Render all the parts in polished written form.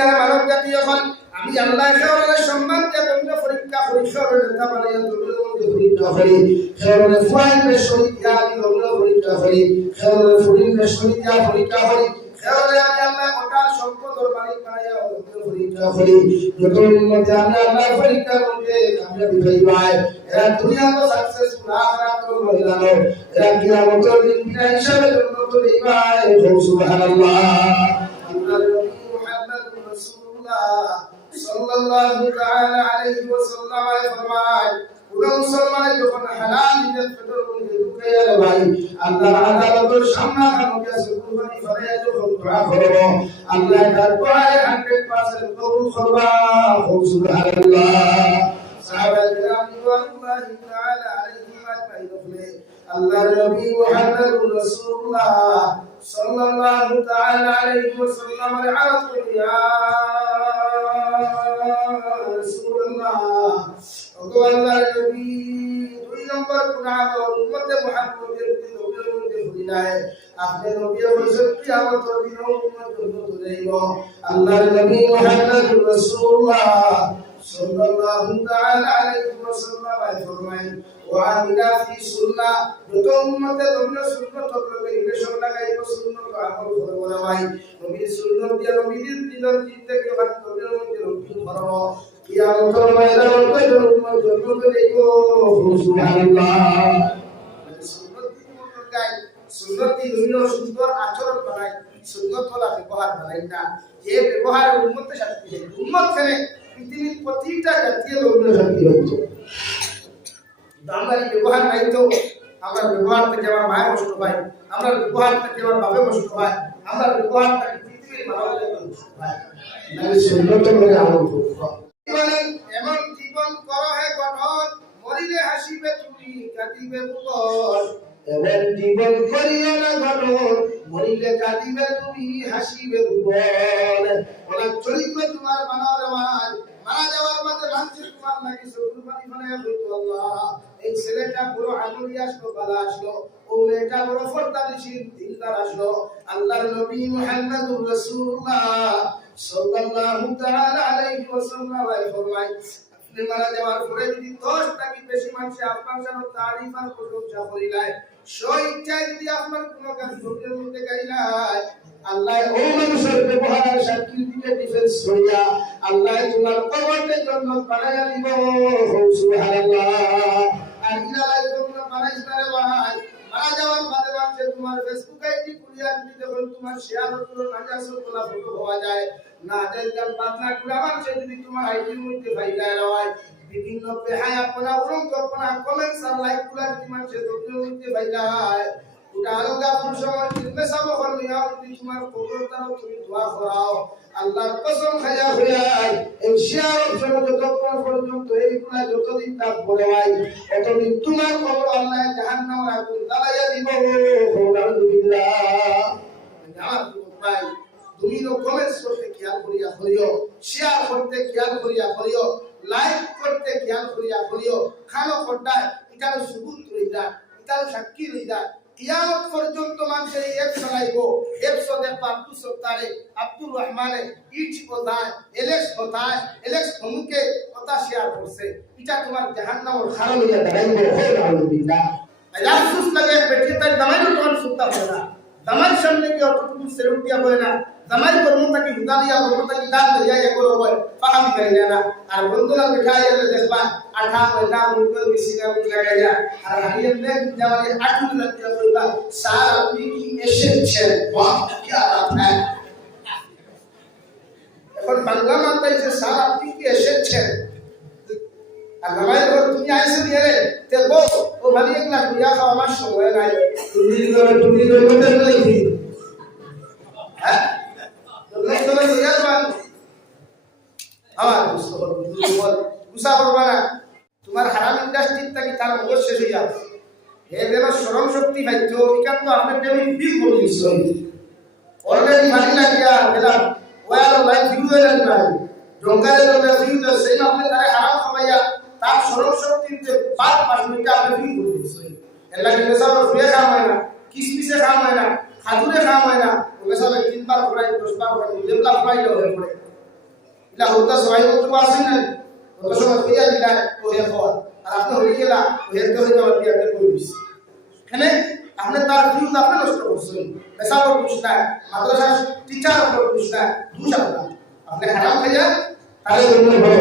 দুনিয়ার মানব জাতি এখন আমি আল্লাহ খেয়ালের সম্মান দিয়ে তোমরা পরীক্ষা পরীক্ষার নেতা বানিয়ে তোমরা মধ্যে পরীক্ষা করি খেয়ালের ফুয়াইনের শরীর দিয়া আমি তোমরা পরীক্ষা করি খেয়ালের ফুরিনের শরীর দিয়া পরীক্ষা করি খেয়ালে আমি আল্লাহ ওটার সম্পদর মালিক বানিয়ে তোমরা পরীক্ষা করি যতদিন মধ্যে আমি আল্লাহ পরীক্ষার মধ্যে কাময়াবি হইবাই এরা দুনিয়া তো সাকসেসফুল আখিরাত তো হইলানো এরা কিয়ামতের দিন বিনা হিসাবে জন্য তো হইবাই সুবহানাল্লাহ সাল্লাল্লাহু তাআলা আলাইহি ওয়াসাল্লাম ফরমায় কোন মুসলমান যখন হালাল ঈদের ফিতর মধ্যে ঢুকে গেল ভাই আল্লাহর আদালতের সামনে আমাকে কুরবানি ফরায়া যখন দোয়া করব আল্লাহ তার দোয়ায় 100% কবুল করবা সুবহানাল্লাহ সাহাবা কিরাম রাদিয়াল্লাহু তাআলা আলাইহিম আজমাইন আল্লাহর নবী মুহাম্মদুর রাসূলুল্লাহ সাল্লাল্লাহু তাআলা আলাইহি ওয়াসাল্লাম আরজ ইয়া রাসূলুল্লাহ ওগো আল্লাহর নবী দুই নম্বর গুনাহ উম্মতে মুহাম্মদের নবীর মধ্যে ভুলিনায় আপনি নবী বলেছেন কিয়ামতের দিন উম্মত জন্নত যাইব আল্লাহর নবী মুহাম্মদুর রাসূলুল্লাহ সাল্লাল্লাহু তাআলা আলাইহি ওয়াসাল্লাম ফরমায় ওয়াহিদা ফি সুন্নাহ যত উম্মতে তোমরা সুন্নাত করবে ইনশাআল্লাহ লাগাইব সুন্নাত আমল করব না ভাই নবীর সুন্নাত দিয়ে নবীর দিনের জিন্দেগি বাদ করবে নবীর রক্ষা করব কিয়ামতের ময়দানে তোমরা উম্মত জন্নত যাইব সুবহানাল্লাহ সুন্নাত দিয়ে মত গায় সুন্নাত দিয়ে সুন্দর আচরণ বানায় সুন্নাত ওলা ব্যবহার বানায় না যে ব্যবহার উম্মতের সাথে উম্মত করে পৃথিবীর প্রতিটা জাতীয় লোকের সাথে হচ্ছে আমরা ব্যবহার নাই তো আমরা ব্যবহার থেকে আমার মায়ের কষ্ট পাই আমরা ব্যবহার থেকে আমার বাপের কষ্ট পাই আমরা ব্যবহার থেকে পৃথিবীর মানুষের কষ্ট পাই আমি সুন্নত করে আমল করব এমন জীবন করো হে গঠন মরিলে হাসিবে তুমি কাঁদিবে বুকর এমন জীবন করিও না গঠন মরিলে কাঁদিবে তুমি হাসিবে বুকর ওলা চরিত্র তোমার বানাও রে ভাই মারা যাওয়ার পরে মানুষের তোমার লাগি কুরবানি বানায় বলতো আল্লাহ এই ছেলেটা বড় আমলি আসলো বালা আসলো ও মেয়েটা বড় ফরদানিশীল দিনদার আসলো আল্লাহর নবী মুহাম্মদুর রাসূলুল্লাহ সাল্লাল্লাহু তাআলা আলাইহি ওয়াসাল্লাম ফরমায় আপনি মারা যাওয়ার পরে যদি 10 টাকি বেশি মানুষ আপনার জন্য তারিফ আর প্রশংসা করিলায় সেই ইচ্ছায় যদি আপনার কোনো কাজ ধৈর্যের মধ্যে গাইলায় আল্লাহ ও মানুষের ব্যবহার সাক্ষী দিকে ডিফেন্স করিয়া আল্লাহ তোমার কবরকে জান্নাত বানায়া দিব সুবহানাল্লাহ আর ইলালাই তোমরা বানাইছ না রে ভাই মারা যাওয়ার বাদে বাদে তোমার ফেসবুক আইডি খুলিয়া যদি যখন তোমার শেয়ার হলো নাজাসুল বলা ফটো হওয়া যায় না দেলকাল বাতনা কুরামান সে যদি তোমার আইডির মধ্যে ফাইলা হয় বিভিন্ন বেহায়াপনা উলঙ্গপনা কমেন্টস আর লাইক গুলা যদি মানুষের মধ্যে ফাইলা হয় ওটা আলাদা সময় মেসাব করলিয়া যদি তোমার কবরটাও তুমি দোয়া করাও আল্লাহর কসম খায়া হইয়াই এই শেয়ার অপশন যতক্ষণ পর্যন্ত এইগুলা যতদিন তা বলে ভাই ততদিন তোমার কবর আল্লাহ জাহান্নামে আগুন জ্বালাইয়া দিব আলহামদুলিল্লাহ আমার ভাই তুমি তো কমেন্টস করতে খেয়াল করিও শেয়ার করতে খেয়াল করিও লাইক করতে খেয়াল করিও খানো করতায় এটার সুবুত রইলা এটার সাক্ষী রইলা কিয়ামত পর্যন্ত মানুষের এক চালাইবো 100 দেখবা আব্দুল সত্তারে আব্দুর রহমানে ইচ কোথায় এলেক্স ফমুকে কথা শেয়ার করছে এটা তোমার জাহান্নামের খারাপ হইয়া দাঁড়াইবো আলহামদুলিল্লাহ আফসোস লাগে বেটি তাই দামাই তোমার সুত্তা হয় না দামাই সামনে কি অতটুকু সেরুট দিয়া হয় না দামাই কর্মটাকে হুদালিয়া কর্মটাকে দান দিয়া করো হয় ফাহাম করে না আর বন্ধুরা বিঠাই এলে দেখবা 18 না মুখে মিশিনা লাগাইয়া আর হারিয়ে দেখ জামালে 8 লাখ টাকা কইবা স্যার আপনি কি এসেছেন বাহ কি আপনার এখন বাংলা মানতেই যে স্যার আপনি কি এসেছেন আর দামাই তুমি আইছো দিয়ে তে বউ ও ভালি এক লাখ দিয়া খাওয়া আমার সময় নাই তুমি বলতে নাই হ্যাঁ তুমি তো ইয়ার মান আমার গুসা করবা না তোমার হারাম ইন্ডাস্ট্রি থেকে তার মগজ শেষ হয়ে যাবে হে যেন শ্রম শক্তি পাইতো এখান তো আপনার আমি ফিল করে দিচ্ছি অলরেডি ভালি লাগিয়া গেলাম ওয়ার লাইফ ভিউ হয়ে যাবে ভাই ডঙ্গারে ডঙ্গা ভিউ তো সেই আপনি তারে হারাম খাওয়াইয়া তার শ্রম শক্তিতে 5 মিনিট আপনি ফিল করে দিচ্ছি এর লাগে মেসাব ফ্রিয়ে খাওয়া হয় না কিসমিসে খাওয়া হয় না খাজুরে খাওয়া হয় না মেসাব 3 বার ফ্রাই 10 বার ফ্রাই লেবলা ফ্রাই হয়ে পড়ে এটা হত্যা সবাই বক্তব্য আসেন না কত সময় কইয়া দিলা ও হে খাওয়া আর আপনি হয়ে গেলা ও হে তো হয়ে যাওয়ার কি আপনি কইবিস এখানে আপনি তার ফিউজ আপনি নষ্ট করছেন পেশাব করছিস না মাদ্রাসা টিচার করছিস না দুষ আপনি হারাম খাইয়া তাহলে অন্য ভালো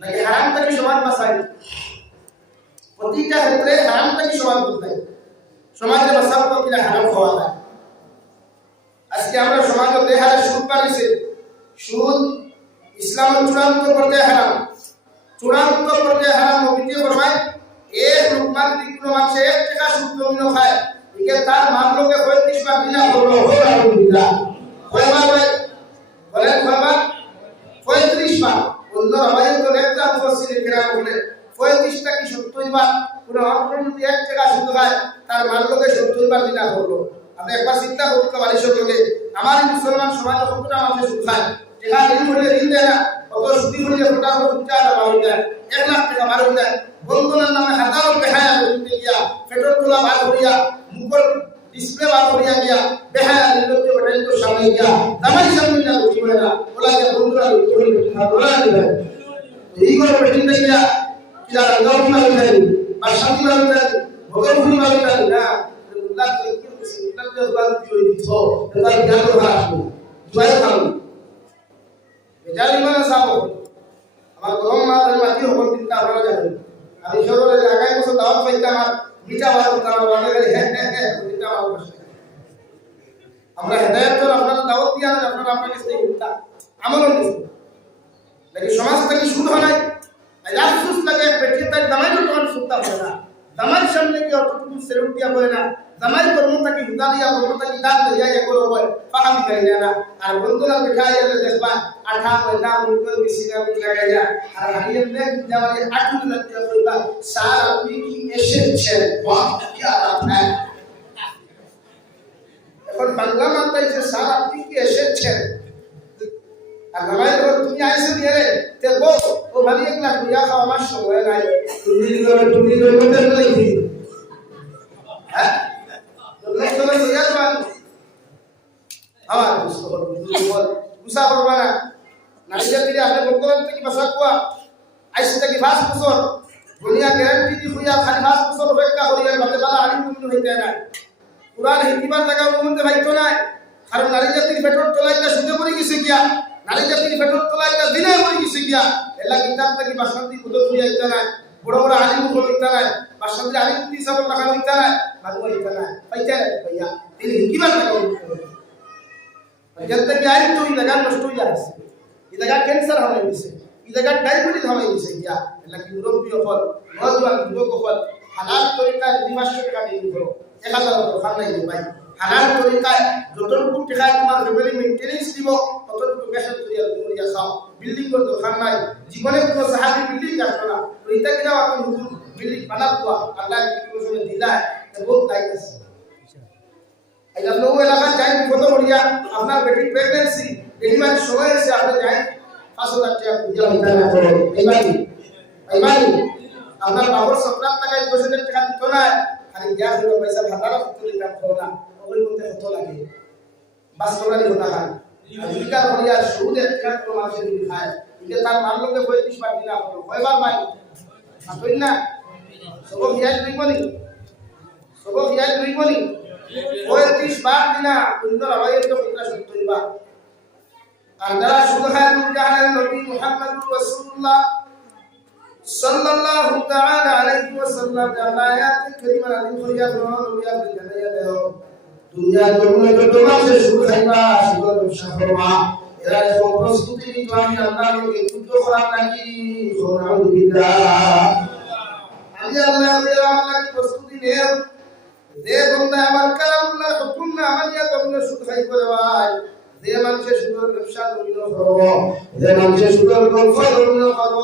নাকি হারাম থেকে সমাজ বাঁচাই প্রতিটা ক্ষেত্রে হারাম থেকে সমাজ বাঁচাই সমাজে বাঁচার পর কিনা হারাম খাওয়া যায় আজকে আমরা সমাজে দেহারে সুদ পালিছে সুদ ইসলামের চূড়ান্ত পর্যায়ে হারাম নবীজি ফরমায় এক লুকমান কোনো মানুষ 1 টাকা সুদ জমিনো খায় একে তার মান লোকে 35 বার বিনা করলো আলহামদুলিল্লাহ কয়বার ভাই বলেন কয়বার 35 বার অন্য রাবায়ত একটা মুফাসসির কেরাম বলে 35 টা কি 70 বার কোন অপর যদি 1 টাকা সুদ খায় তার মান লোকে 70 বার বিনা করলো আপনি একবার চিন্তা করতে পারেন সত্যকে আমার মুসলমান সমাজ কতটা মানুষ সুদ খায় টাকা ঋণ হলে ঋণ দেয় না কত সুদি হলে ফটা ফুটা বাড়ি যায় 1 লাখ টাকা বাড়ি যায় বন্ধনের নামে হাজারো বেহায়া দিতে গিয়া পেট্রোল তোলা বার করিয়া মুখর ডিসপ্লে বার করিয়া গিয়া বেহায়া নিলজ্জ বেটাই তো সামনে গিয়া দামাই সামনে না কি বলে না ওলা যে বন্ধুরা কি হইল ওলা দিবে এই করে বেটিন গিয়া কি জানা গৌরব না হইছে আর শান্তি না হইছে ভগবান না হইছে না উল্লাহ কি কিছু উল্লাহ যে বাদ দিও দিছো এটা জ্ঞান ধরা আসবে জয় খাও বেজারি মানে সাবো আমার গরম মাটি হল চিন্তা করা যাবে আমি সরলে আগামী বছর দাওয়াত পাইতাম আর মিঠা ভাত করতাম বাঙালি হ্যাঁ মিঠা ভাত বসে আমরা হেদায়েত তো আপনারা দাওয়াত দিয়া না আপনারা আপনাকে সেই উত্তা আমলও নিছে নাকি সমাজ থেকে সুদ হয় নাই আফসোস লাগে বেটিয়ে তাই দামাই তোমার সুদটা হয় না দামাই সামনে কি অতটুকু সেরুট দিয়া বলে না দামাই কর্মটাকে হুদালিয়া কর্মটাকে দান দিয়া যে করো হয় ফাহামি গাই না আর বন্ধুরা মিঠাই এলে দেখবা আঠা ময়দা মুরগি মিশিয়ে লাগাই যা আর হারিয়ে নেক জামানে আটু লাগিয়ে কইবা স্যার আপনি কি এসেছেন বাহ কি আরাম হ্যাঁ এখন বাংলা মানতাইছে স্যার আপনি কি এসেছেন আর দামাই তুমি আইছো দিয়ে তে গো ও ভালি একলা দিয়া খাওয়া আমার সময় নাই তুমি মধ্যে লাগি হ্যাঁ তুমি চলে যাও আমার মুসা করবা না নারীদের দিলে আপনি বলতেন কি ভাষা কোয়া আইসি থেকে 5 বছর দুনিয়া গ্যারান্টি দি হইয়া খালি 5 বছর অপেক্ষা করিয়া বাতে বালা আলিম তুমি হইতে না কুরআন হিকিমার জায়গা মধ্যে ভাইতো না কারণ নারী জাতির পেট্রোল তোলাইটা শুধু করে গেছে গিয়া নারী জাতির পেট্রোল তোলাইটা দিনে করে গেছে গিয়া এলা কিতাব থেকে বাসন্তী বুঝ হইয়া ইতা না বড় বড় আলিম হইতা না বাসন্তী আলিম হিসাবে টাকা দিতা না ভালো হইতা না পাইতা না ভাইয়া তিনি হিকিমার জায়গা जब तक आई तो ये लगा नष्ट हो जाए ये लगा कैंसर हमें दिसे ये लगा डायबिटीज हमें दिसे क्या लेकिन यूरोपीय फल नौजवान युवक को फल हलाल तरीका दिमाग का नहीं करो 1000 तो खाना नहीं भाई हलाल तरीका যতটুকু টাকা তোমার ফ্যামিলি মেইনটেনেন্স দিব ততটুকু মেহনত করিয়া খাও বিল্ডিং এর দরকার নাই জীবনে কোনো সাহাবী বিল্ডিং আসবে না তো এটা কিনা আপনি হুজুর বিল্ডিং বানাবো আল্লাহ কি কোনো দিলা তো বহুত দায়িত্ব আছে এই আপনি ওই এলাকা যাই কত বড়িয়া আপনার বেটি প্রেগন্যান্সি ডেলিভারি সময় এসে আপনি যাই 5000 টাকা পূজা হইতা না করে এইমানি আপনার বাবুর 17 টাকায় 10000 টাকা দিত না খালি গ্যাস হলো পয়সা ভাতারা ফুটলি কাম করো না ওই মধ্যে কত লাগে বাস্তবানি হতা হয় আদিকা বড়িয়া সুদ একটা তো মাসে দিন খায় ইকে তার মান লোকে 35 বার দিনা করো কয়বার ভাই আপনি না সব হিয়াজ দুইবনি 35 বার দিনা সুন্দর আওয়াজে তো কিনা 70 বার আর যারা শুধু খায় জাহানের নবী মুহাম্মদুর রাসূলুল্লাহ সাল্লাল্লাহু তাআলা আলাইহি ওয়াসাল্লাম আয়াত কারীমা আলিম করিয়া নবিয়া জানাইয়া দাও দুনিয়া জন্য যত মাসে শুধু খাইবা শুধু ব্যবসা করবা এরা সব প্রস্তুতি নিতে আমি আল্লাহকে যুদ্ধ করার নাকি সুবহানাল্লাহ আমি আল্লাহকে প্রস্তুতি নেব যে বন্ধা আমার কালামুল্লাহ হুকুম না আমানিয়া কবুল সুদ খাই করে ভাই যে মানুষে সুদের ব্যবসা করিল করব যে মানুষে সুদের গল্প করিল করব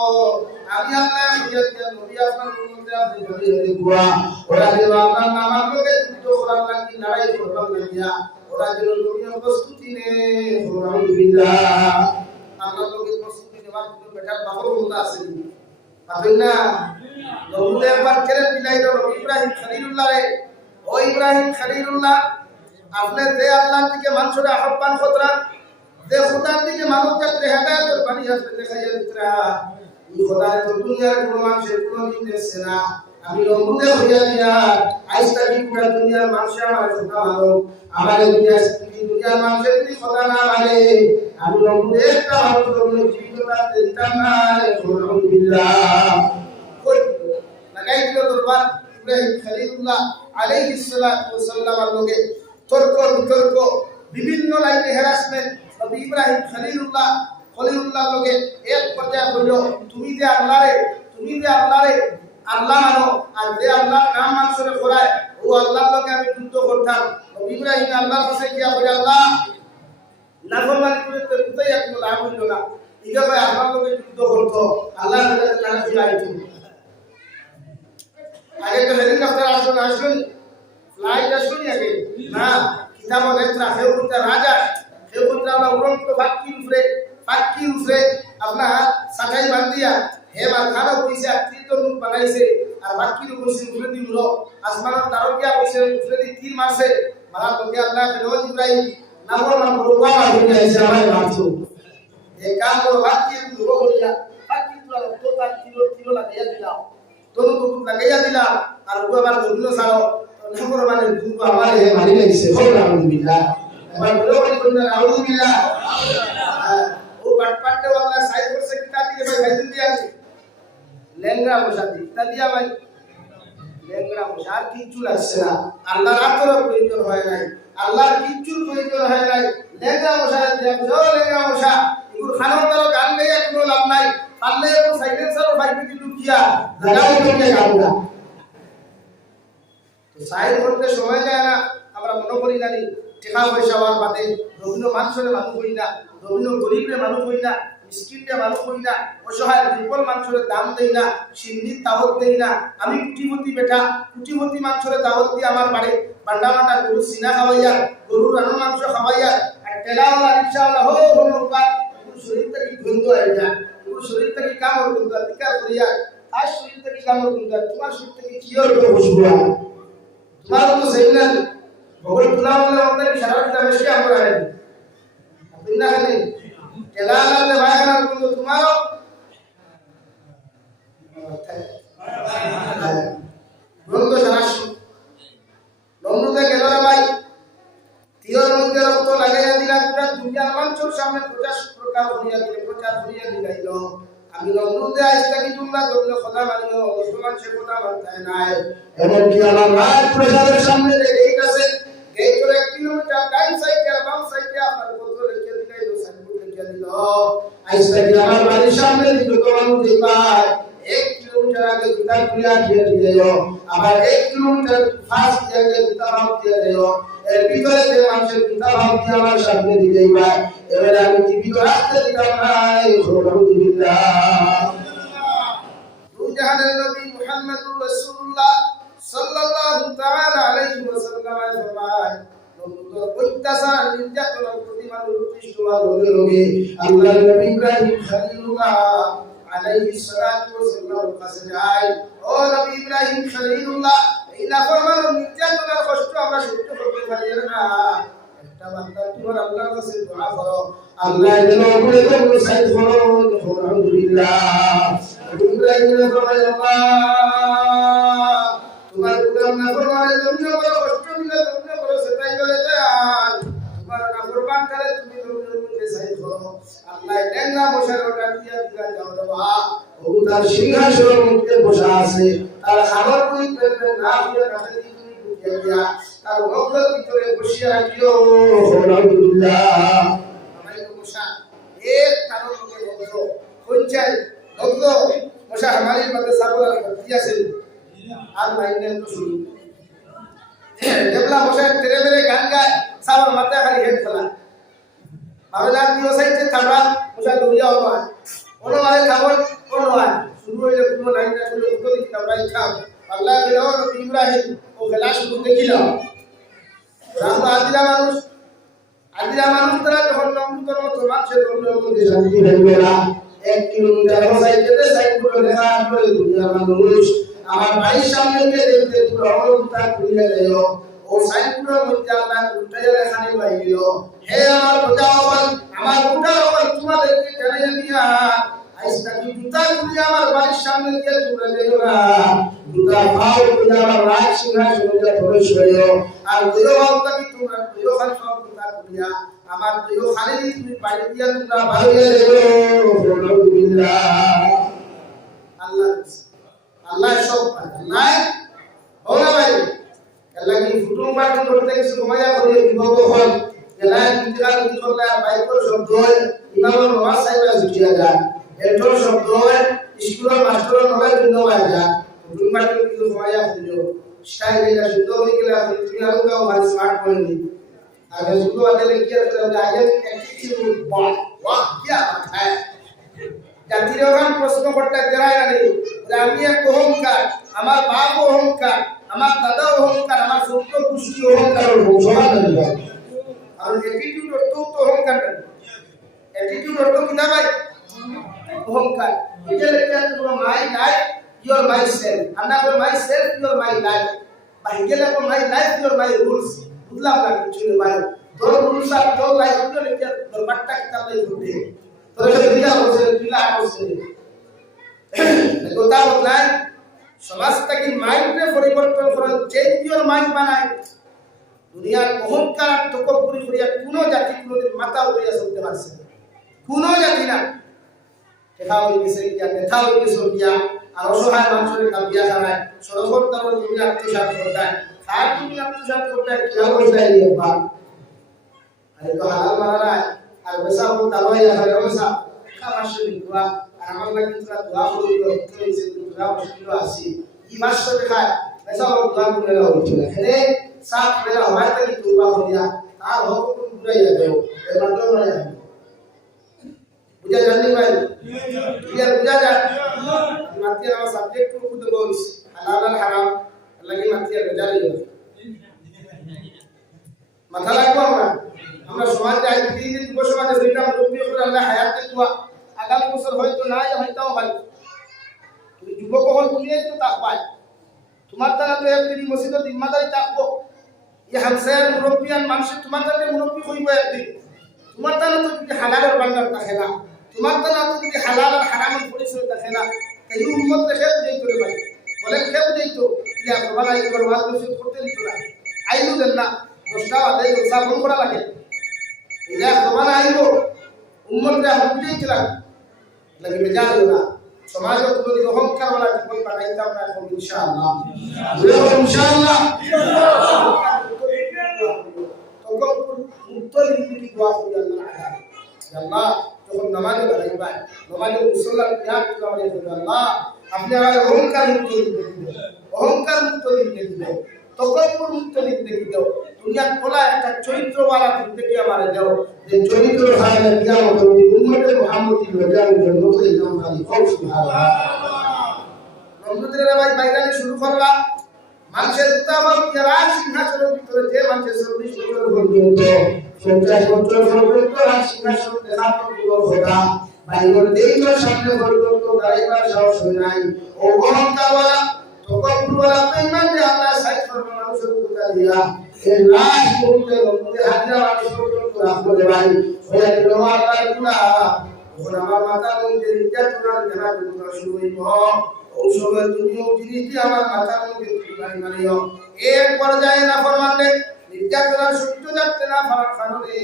আমি আল্লাহ ইয়া নবী আপনার মধ্যে আপনি বলি গুয়া ওরা যে আপনার নাম আমাকে যুদ্ধ করার লাগি লড়াই করবার লাগিয়া ওরা যে নবী প্রস্তুতি নে সুবহানাল্লাহ আমরা লোকে প্রস্তুতি নেওয়ার জন্য বেটার বাবর বন্ধা আছে পাবেন না নবী একবার কেড়ে দিলাইল নবী ইব্রাহিম খলিলুল্লাহ রে ও ইব্রাহিম খলিলুল্লাহ আপনি যে আল্লাহর দিকে মানুষের আহ্বান করতেন যে খোদার দিকে মানুষ যাতে হেদায়েত বানি দিয়া দেখাইয়া দিতরা এই খোদার তো দুনিয়ার কোনো মানুষের কোনো নিতেছে না আমি নমুনে হইয়া দিয়া আজকে কি পুরো দুনিয়ার মানুষ আমার কথা মানো আমার দুনিয়ার মানুষের যদি কথা না মানে আমি নমুনে একটা ভালো করে জীবিততা দিতাম না আলহামদুলিল্লাহ কই লাগাই দিল দরবার ইব্রাহিম খলিলুল্লাহ আলাইহিস সালাতু ওয়াস সালামের লগে তর্ক বিতর্ক বিভিন্ন লাইনে হ্যারাসমেন্ট নবী ইব্রাহিম খলিলুল্লাহ লগে এক পর্যায়ে কইল তুমি যে আল্লাহরে আল্লাহ মানো আর যে আল্লাহর নাম মানুষের করায় ও আল্লাহর লগে আমি যুদ্ধ করতাম নবী ইব্রাহিম আল্লাহর কাছে গিয়া কই আল্লাহ নাফরমানি করে তো কোথায় কোনো লাভ হইল না ইগা ভাই আমার লগে যুদ্ধ করতো আল্লাহর কাছে তারা ফিরাইতো আগে তো হেলিকপ্টার আসলো ফ্লাইট আসলো আগে না কিতাব নেত্রা হেউতা রাজা হেউতা আমরা উড়ন্ত পাক্কি উফরে আপনার সাকাই বান্দিয়া হে মাথানো কইছে তীর মুখ বানাইছে আর বাকির কইছে উফরে দি উড়ো আসমানের তারকিয়া কইছে উফরে দি তীর মারছে মারা তোকে আল্লাহ ফিরোজ ইব্রাহিম নামর নাম বড়বা হইয়া এসে আমায় মারছো এই কাম করো বাকি উড়ো হইয়া বাকি তুলা তো তার তীর লাগাইয়া দিলাম তোর কুকুর লাগাইয়া দিলাম আর ও আবার গদিল ছাড়ো নামর মানে দুটো আমার হে মারি লাইছে আলহামদুলিল্লাহ এবার বলো বলি আলহামদুলিল্লাহ ও বাটপাটে আল্লাহ সাইড করছে কিতা দিয়ে ভাই ভাই দিয়া লেঙ্গা বসা দি কিতা দিয়া ভাই লেঙ্গা বসা আর কিচ্ছু লাগছে না আল্লাহর আতর প্রয়োজন হয় নাই আল্লাহর কিচ্ছু প্রয়োজন হয় নাই লেঙ্গা বসা দিয়া লেঙ্গা বসা এগুলো খানোর তার গান গাইয়া কোনো লাভ নাই পারলে একটু সাইলেন্সার ভাই বিটি লুকিয়া লাগাও করে গাওয়া তো সাইড করতে সময় যায় না আমরা মনে করি না টাকা পয়সা হওয়ার বাদে রবীন্দ্র মানুষের মানুষ হই না রবীন্দ্র গরিবের মানুষ হই না মিসকিনটা মানুষ হই না অসহায় দুর্বল মানুষের দাম দেই না সিন্ধির দাওয়াত দেই না আমি কুটিপতি বেটা কুটিপতি মানুষের দাওয়াত দিয়ে আমার বাড়ি বান্ডা গরু সিনা খাওয়াইয়া গরুর রান্না মাংস খাওয়াইয়া আর টেলাওয়ালা রিক্সাওয়ালা হো নৌকা শরীর থেকে গন্ধ হয়ে যায় শরীর থেকে কামড় গন্ধ টিকা করিয়া আর শরীর থেকে কামড় গন্ধ তোমার শরীর থেকে কি হবে বসবো তোমার তো সেই না বগল তুলা বলে আমাদের সারা দিন বেশি আমরা হয় আপনি না খালি কেলালাতে ভাইরা কিন্তু তোমারও বন্ধু সারা নমরুদে গেল রে ভাই তীরের মধ্যে রক্ত লাগাইয়া দিলা পুরা দুনিয়ার মানুষের সামনে প্রচার করিয়া দিলাইল আমি নমরুদে আজকে কি তোমরা ধরলে খোদা মানিও মুসলমান সে খোদা মানতে নাই এমন কি আমার রাত প্রচারের সামনে রেখেই গেছে এই তো 1 কিলোমিটার ডাইন সাইডে বাম সাইডে আপনার বন্ধু লিখে দিলাইল সাইনবোর্ড লিখে দিল আজকে কি আমার বাড়ির সামনে দিল তোমার দিবা 1 কিলোমিটার আগে কিতাব খুলে দিয়ে দিল আবার 1 কিলোমিটার ফাস্ট জায়গা কিতাব দিয়ে দিল এর ভিতরে যে মানুষের কিতাব দিয়ে আমার সামনে দিয়ে দিবা এবারে আমি জীবিত রাখতে দিতাম না আলহামদুলিল্লাহ জাহানের নবী মুহাম্মদুর রাসূলুল্লাহ সাল্লাল্লাহু তাআলা আলাইহি ওয়াসাল্লাম ফরমায় নবুয়ত অত্যাচার নির্যাতনের প্রতিবাদ উৎকৃষ্ট লগে আল্লাহর নবী ইব্রাহিম খলিলুল্লাহ আলাইহিস সালাতু ওয়াসাল্লাম কাছে যায় ও নবী ইব্রাহিম খলিলুল্লাহ এই নাফরমান নির্যাতনের কষ্ট আমরা সহ্য করতে পারি না একটা বান্দা তোমার আল্লাহর কাছে দোয়া করো আল্লাহ যেন উপরে করে সাইড করো আলহামদুলিল্লাহ ইব্রাহিম ফরমায় তোমার গুনাহ না করলে তুমি বড় কষ্ট দিলে তুমি বড় সেটাই বলে দেন তোমার না কুরবান করে তুমি তুমি সাইড করো আল্লাহ লেঙ্গা বসার ওটা দিয়া দিলা যাও বাবা ও তার সিংহাসনের মধ্যে বসা আছে তার খাবার কই না দিয়ে কাছে তুমি ঢুকিয়ে দিয়া তার মগজের ভিতরে বসিয়ে রাখিও আলহামদুলিল্লাহ আমাদের বসা এক কারণ লোকে মগজ পঞ্চায়েত মগজ বসা আমাদের মধ্যে সাবধান করতে আছে আর মাইনে তো শুরু দেবলা বসে তেরে মেরে গান গায় সাবার মাথায় খালি হেড ফেলা বাবা দিও সাইতে থাকা বসে দুনিয়া হওয়া কোন মানে খবর কোন হয় শুরু হইলে কোন লাইন না শুরু উত্তর দিতে আমরা খাম আল্লাহ বলো নবী ইব্রাহিম ও খেলা শুরু দেখিল রাম আদিরা মানুষ তারা যখন নমরুদের মতো মানুষের মধ্যে শান্তি থাকবে না 1 কিলোমিটার সাইকেলে সাইকেল লেখা করে দুনিয়ার মানুষ আমার বাড়ির সামনে দিয়ে দেখতে পুরো অবস্থা খুলে দিল ও সাইকেলের মধ্যে আল্লাহ উল্টাইয়া লেখা নিয়ে বাইল হে আমার প্রজাগণ আমার উঠাও তোমাদেরকে জানিয়ে দিয়া জুতা খুলে আমার বাড়ির সামনে দিয়ে তোমরা যেও না জুতা পাও খুলে আমার রাজ সিংহাসনে দিয়ে প্রবেশ করিও আর দুইও বাবা কি তোমরা দুইও খালি সব জুতা খুলিয়া আমার দুইও খালি তুমি বাড়ি দিয়া তোমরা বাইরে যেও আলহামদুলিল্লাহ আল্লাহ আল্লাহ সব আল্লাহ ওলা ভাই আল্লাহ কি ফুটুম পাঠ করতে কিছু ঘুমাইয়া করে বিভব হল এলা ইন্তিকাল করলে বাইকর শব্দ হয় ইমাম নওয়াজ সাহেব জুটিয়া যায় এটোর শব্দ হয় স্কুলের মাস্টারের নয় ভিন্ন হয়ে যায় ফুটুম পাঠ কিছু ঘুমাইয়া দিল স্টাইল এটা শুদ্ধ হয়ে গেলে তুমি আরো কাও ভাই স্মার্ট করে নি আর শুদ্ধ আদলে কি আছে আগে অ্যাটিটিউড বাহ কি আছে জাতির ওখান প্রশ্ন করতে দেয় না আমি এক অহংকার আমার বাপ অহংকার আমার দাদা অহংকার আমার সত্য পুষ্টি অহংকার সমান নয় আর অ্যাটিটিউড অর্থ তো অহংকার না অ্যাটিটিউড অর্থ কি না ভাই অহংকার এটা লেখা আছে তোমার my life your myself আনা কো myself your my life বাহিগেলা কো my life your my rules বুঝলাম না কিছু ভাই তোর রুলস আর তোর লাইফ তো লেখা তোর বাট্টা কিতাব লই ঘুরতে তোর দিলা বসে দিলা বসে কথা বললাম সমাজটাকে মাইন্ডে পরিবর্তন করা চেঞ্জ ইওর মাইন্ড বানায় দুনিয়ার অহংকার তকব্বুরি করিয়া কোন জাতি কোনদিন মাথা উঠিয়া চলতে পারছে কোন জাতি না দেখা হয়ে গেছে গিয়া দেখা হয়ে গেছে গিয়া আর অসহায় মানুষের কাবিয়া জানায় সরবর্তন তুমি আত্মসাৎ করতায় আর তুমি আত্মসাৎ করতায় কি হবে তাই বাবা আরে তো হালাল মারা আর বেসা বলতা লইয়া হয় বেসা খামাশে দিবা আমার লাগি তোরা দোয়া করিও কইছে তোরা মুশকিল আছে ই মাস দেখায় ऐसा और दोआ করে না হচ্ছে এখানে সাফ মেলা হয় তাই তোবা হইয়া আর হুকুম পুরাই যাবে এর মাধ্যমে না বুঝা জানি ভাই ক্লিয়ার বুঝা যায় মাতিয়া আমার সাবজেক্ট को खुद बोल्स हलाल और हराम लगी মাতিয়া বেজালি মাথা লাগবো আমরা সমাজে আই দিন যুব সমাজে ফ্রিডম রূপে করে আল্লাহ হায়াত দেওয়া আগামী বছর হয়তো নাই হয়তো ভাই তুমি যুবক হল তুমি তো তা পায় তোমার দ্বারা তো একদিন মসজিদে জিম্মাদারি থাকবো এই হামসার মুরব্বিয়ান মানুষ তোমার দ্বারা মুরব্বি হইব একদিন তোমার দ্বারা তো যদি হালালের বান্দার থাকে না তোমার দ্বারা তো যদি হালাল আর হারামের পরিচয় থাকে না এই উম্মত রেখে যেই করে ভাই বলে খেপ যেইতো ইয়া বাবা একবার ওয়াজ নসিহত করতে দিত না আইলো দেন না দশটা আদায় দশটা বন্ধ করা লাগে এটা সমান আইব উম্মতরা হুজুইছিলাম লাগে বেজাল না সমাজে যদি অহংকার वाला জীবন বানাইতাম না এখন ইনশাআল্লাহ ইনশাআল্লাহ তখন উত্তর দিকে দোয়া করি আল্লাহ আল্লাহ যখন নামাজে দাঁড়াইবা নামাজে মুসল্লা ইয়াদ করে আল্লাহ আপনি আমার অহংকার মুক্ত দিবেন অহংকার মুক্ত দিবেন তকব্বুর মুক্ত দিবেন দুনিয়ার কোলা একটা চরিত্রওয়ালা জিন্দেগি আমারে দাও যে চরিত্র হয় না কিয়ামত হবে উম্মতে মুহাম্মদী রজার জন্য করে নাম খালি কও সুবহানাল্লাহ রমজানের ভাই বাইরানি শুরু করলা মানুষের উত্তাপ রাজ সিংহাসনের ভিতরে যে মানুষের 40 বছর পর্যন্ত 50 বছর পর্যন্ত রাজ সিংহাসন দেখা করলো খোদা বাইরের দেইবার সামনে পর্যন্ত দাঁড়াইবার সাহস হয় নাই ও অহংকারওয়ালা তকব্বুরওয়ালা বেঈমান যে আল্লাহ সাইজ করবে মানুষের কথা দিয়া এই রাজ করতে মধ্যে হাজার মানুষ পর্যন্ত রাখলো রে ভাই ওই আল্লাহ আল্লাহ ওখানে আমার মাথা মধ্যে নির্যাতন জানা করতে শুরু হইব ও সময় তুমিও জিনিসটি আমার মাথার মধ্যে তুলাই মানিও এক পর্যায়ে না ফরমানলে নির্যাতন সহ্য যাচ্ছে না ফারাক খানরে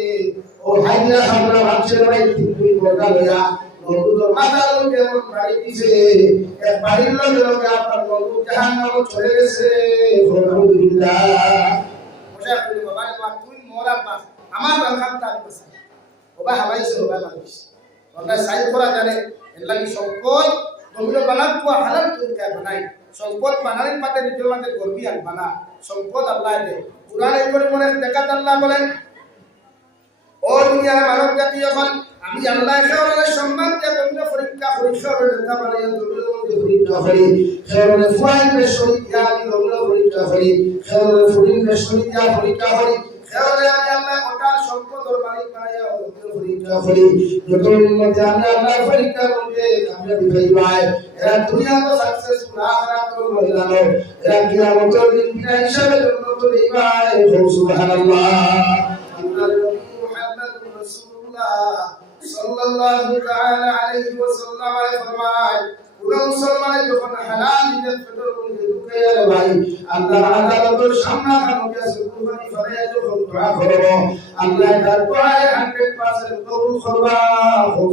ও হাইলা খানরা ভাবছে ভাই তুমি বলতা লয়া বন্ধু মাথার মধ্যে এমন বাড়ি দিছে এক বাড়ির লোকে আপনার বন্ধু জাহান্নাম চলে গেছে আলহামদুলিল্লাহ ওটা বলি বাবা তুই মোরা পাস আমার বাংলা তার পাস ওবা হাবাইছে ওবা মানুষ ওটা সাইড করা জানে এর লাগি সম্পদ তোমরা বানাবো হালাল তরিকা বানাই সম্পদ বানানোর পাতে নিজের মাঝে গর্বি আর বানা সম্পদ আল্লাহ দেয় কুরআনে করে মনে দেখাত আল্লাহ বলেন ও দুনিয়ার মানব জাতি এখন আমি আল্লাহ খেওয়ালের সম্মান দিয়ে তোমরা পরীক্ষা করে নেতা বানাইয়া তোমরা মধ্যে পরীক্ষা করি খেওয়ালের ফুয়াইনের শরীর দিয়া আমি তোমরা পরীক্ষা করি খেওয়ালের ফুরিনের শরীর দিয়া পরীক্ষা করি খেওয়ালে আমি আল্লাহ ওটার সম্পদের মালিক বানাইয়া তোমরা পরীক্ষা করি যতদিন মধ্যে আমি আল্লাহ পরীক্ষা করতে আমরা বিজয়ী ভাই এরা দুনিয়া তো সাকসেসফুল আখিরাত তো হইলানো এরা কিয়ামতের দিন বিনা হিসাবে জন্নত দেই ভাই সুবহানাল্লাহ আল্লাহ নবী মুহাম্মদ রাসূলুল্লাহ সাল্লাল্লাহু তাআলা আলাইহি ওয়াসাল্লাম ফরমায় কোন মুসলমান যখন হালাল ঈদের ফিতর মধ্যে ঢুকে গেল ভাই আল্লাহ আদালতের সামনে আমাকে কুরবানি ফরায়া যখন দোয়া করব আল্লাহ তার দোয়ায় 100% কবুল করবা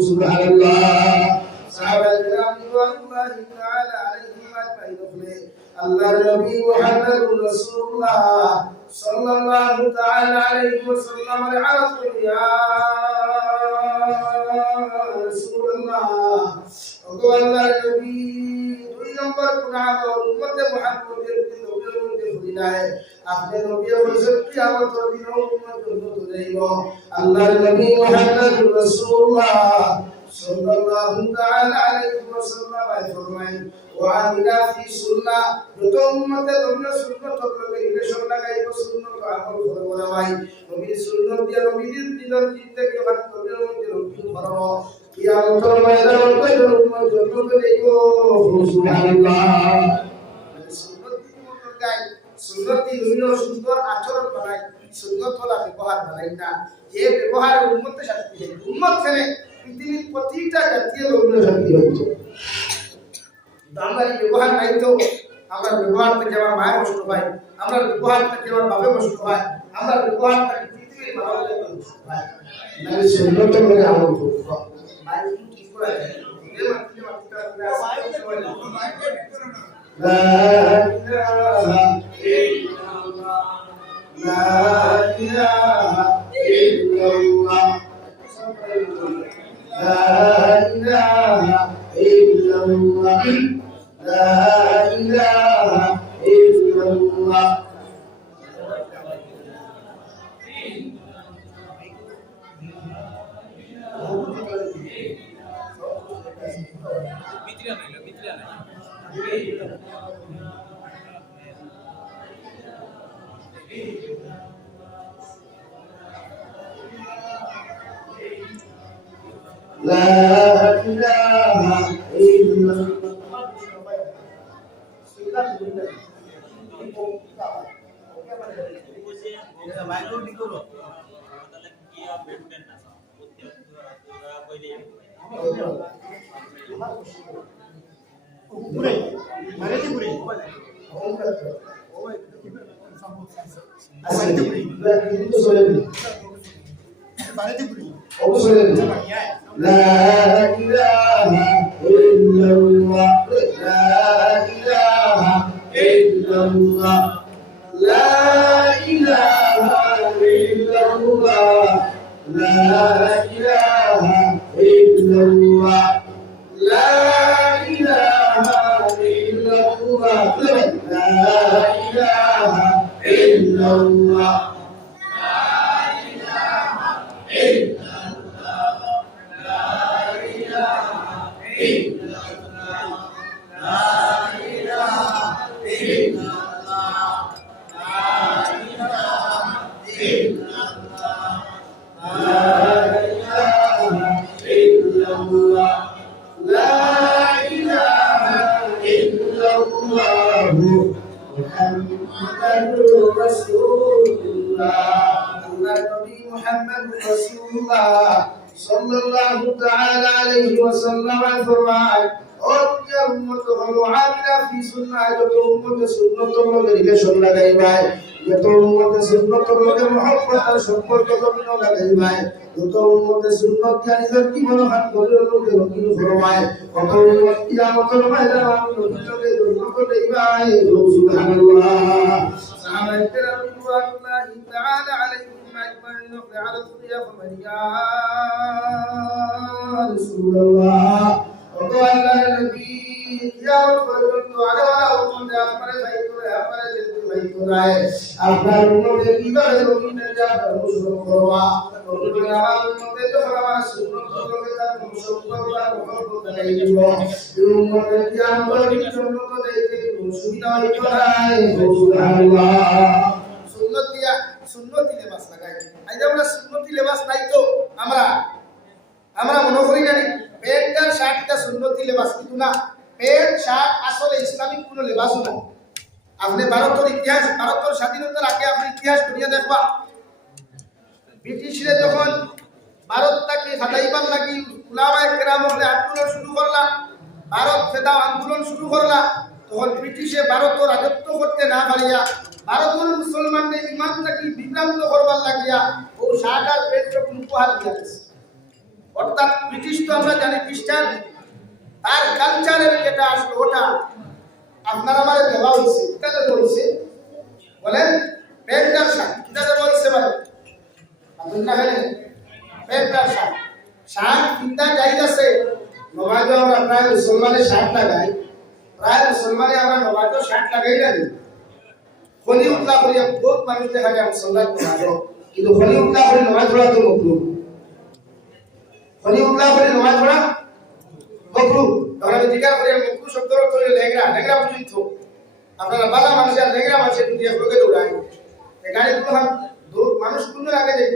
সুবহানাল্লাহ সাহাবায়ে কেরাম রাদিয়াল্লাহু তাআলা আলাইহিম আজমাইন আল্লাহর নবী মুহাম্মদুর রাসূলুল্লাহ সাল্লাল্লাহু তাআলা আলাইহি ওয়াসাল্লাম আরজ করেন ইয়া রাসূলুল্লাহ ওগো আল্লাহর নবী দুই নম্বর গুনাহগার উম্মতে মুহাম্মদের নবীর মধ্যে ভুল নাই আপনি নবী হইছেন কিয়ামতের দিন উম্মত জন্য দেইব আল্লাহর নবী মুহাম্মদুর রাসূলুল্লাহ সাল্লাল্লাহু তাআলা আলাইহি ওয়াসাল্লাম ফরমায় ওয়া আমিলা ফি সুন্নাহ যত উম্মতে তোমরা সুন্নাত করবে রিলেশন লাগাইব সুন্নাত আমল করব না ভাই নবীর সুন্নাত দিয়া নবীর দিনের জিন্দেগি বাদ করবে নবীর রক্ষণ করব কিয়ামতের ময়দানে উম্মত জন্য দেইব সুবহানাল্লাহ সুন্নাত কি মত গায় সুন্নাত হইল সুন্দর আচরণ বানাই সুন্নাত হলো ব্যবহার বানাই না যে ব্যবহার উম্মতের সাথে উম্মত করে পৃথিবীর প্রতিটা জাতীয় লোকের সাথে হচ্ছে আমরা ব্যবহার নাই তো আমরা ব্যবহার থেকে আমার মায়ের কষ্ট পাই আমরা ব্যবহার থেকে আমার বাপের কষ্ট পাই আমরা ব্যবহার থেকে পৃথিবীর মানুষের কষ্ট পাই মানে সুন্নত করে আমল করব ভাই কি করা যায় লা ইলাহা ইল্লাল্লাহ লা ইলাহা ইল্লাল্লাহ لا إله إلا الله لا إله إلا الله لا إله إلا لا إله إلا الله لا إله إلا الله لا إله إلا الله لا إله إلا الله لا إله إلا الله لا إله إلا الله sallallahu ta'ala alayhi wa sallam ফরমায় ও প্রিয় উম্মত হলো আমিলা ফি সুন্নাহ যত উম্মত সুন্নাতের লগে রিলেশন লাগাইবাই যত উম্মত সুন্নাতের লগে মহব্বত আর সম্পর্ক গঠন লাগাইবাই যত উম্মত সুন্নাত জানিদের কি মনে হয় করে লগে রকিল ফরমায় কত উম্মত কিয়ামতের ময়দানে নবীর লগে দুর্গত দেইবাই সুবহানাল্লাহ সাহাবায়ে কেরাম রাদিয়াল্লাহু তাআলা আলাইহিম আজমাইন على الضياف من يا رسول الله وقال النبي يا رب على أمة أمر بيتنا أمر جد بيتنا أمر أمة كبار من جاب مسلم قروا ومن أمة تفرما سنة الله مسلم قروا ومن تنايجوا أمة كيام بين سنة تيجي مسلم تنايجوا سبحان الله سنة يا سنة لباس لগাই আইদা আমরা সুন্নতি লেবাস নাই তো আমরা মনে করি না প্যান্ট আর শার্টটা সুন্নতি লেবাস কিন্তু না প্যান্ট শার্ট আসলে ইসলামিক কোনো লেবাসও না আপনি ভারতের ইতিহাস ভারতের স্বাধীনতার আগে আপনি ইতিহাস দুনিয়া দেখবা ব্রিটিশরা যখন ভারত থাকি খাতাইবার লাগি উলামায়ে কেরাম হলে আন্দোলন শুরু করলা, ভারত ফেদাও আন্দোলন শুরু করলা, তখন ব্রিটিশে ভারতের রাজত্ব করতে না পারিয়া ভারতের মুসলমানদের ইমানটাকে বিভ্রান্ত করবার লাগিয়া ও শাহজাহান পেট্রোল উপহার দিয়া গেছে। অর্থাৎ ব্রিটিশ তো আমরা জানি খ্রিস্টান, তার কালচারের যেটা আসলো ওটা আপনার আমার দেওয়া হয়েছে। কিতাবে বলছে বলেন পেন্টার শাক, কিতাবে বলছে বলে আপনার জানেন পেন্টার শাক, শাক কিনতে যাইতেছে নমাজও আমরা প্রায় মুসলমানের শাক লাগাই, প্রায় মুসলমানে আমরা নমাজও শাক লাগাই না। খনি উতলা করিয়া বহুত মানুষ দেখা যায় মুসলমান নমাজও, কিন্তু খনি উতলা করে নমাজ পড়া তো মকরুহ, খনি উতলা করে নমাজ পড়া মকরুহ। তখন আমি জিজ্ঞাসা করি মকরুহ শব্দের অর্থ হলো লেংরা, লেংরা বুঝিত আপনারা বালা মানুষের লেংরা মানুষের দিয়ে লোকে দৌড়ায় গাড়িগুলো মানুষ কোন আগে যাইব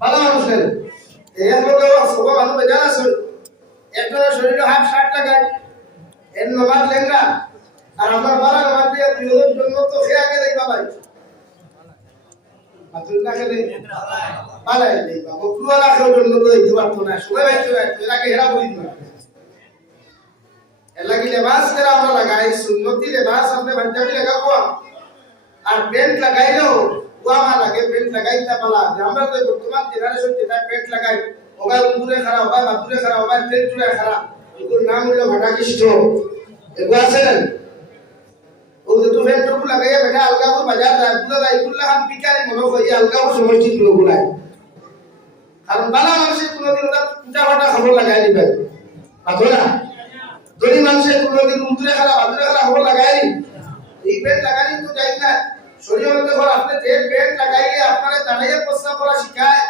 বালা মানুষের এক লোকে সব মানুষ বেজান আছে, একজনের শরীরে হাফ শার্ট লাগায় এর নমাজ লেংরা, আর আমার বালা নমাজ দিয়ে দুজনের জন্য তো খেয়ে আগে যাইবা ভাই মাতুল না খেলে বালাই যাইবা মকরুহ রাখার জন্য তো দিতে পারতো না, সবাই ভাইতো না এর আগে হেরা বলি দিবা। এর লাগি লেবাস করে আমরা লাগাই সুন্নতি লেবাস, আপনি পাঞ্জাবি লাগাবো আর প্যান্ট লাগাইলেও ওয়ামা লাগে, প্যান্ট লাগাইতে পালা। আমরা তো বর্তমান জেনারেশন যেটা প্যান্ট লাগাই ওগায় উন্দুরে খারাপ, ওগায় বাদুরে খারাপ, ওগায় ট্রেন চুড়ে খারাপ, এগুলোর নাম হলো ভাটাকিষ্ট। এগুলো আছে না ও যে তো প্যান্টটুকু লাগাইয়া বেটা আলগাপুর বাজার যায় গুলো যায়, এগুলো হাম পিকারি মনে হয় আলগাপুর সমষ্টির লোকগুলাই, কারণ বালা মানুষের কোনোদিন ওটা পূজা ভাটা খবর লাগাই দিবেন না, ধনী মানুষের কোনোদিন উন্দুরে খারাপ বাদুরে খারাপ খবর লাগাই এই প্যান্ট লাগাই তো যাই না। শরীয়তে দেখো আপনি যে প্যান্ট লাগাইলে আপনারে দাঁড়িয়ে প্রস্রাব করা শিখায়,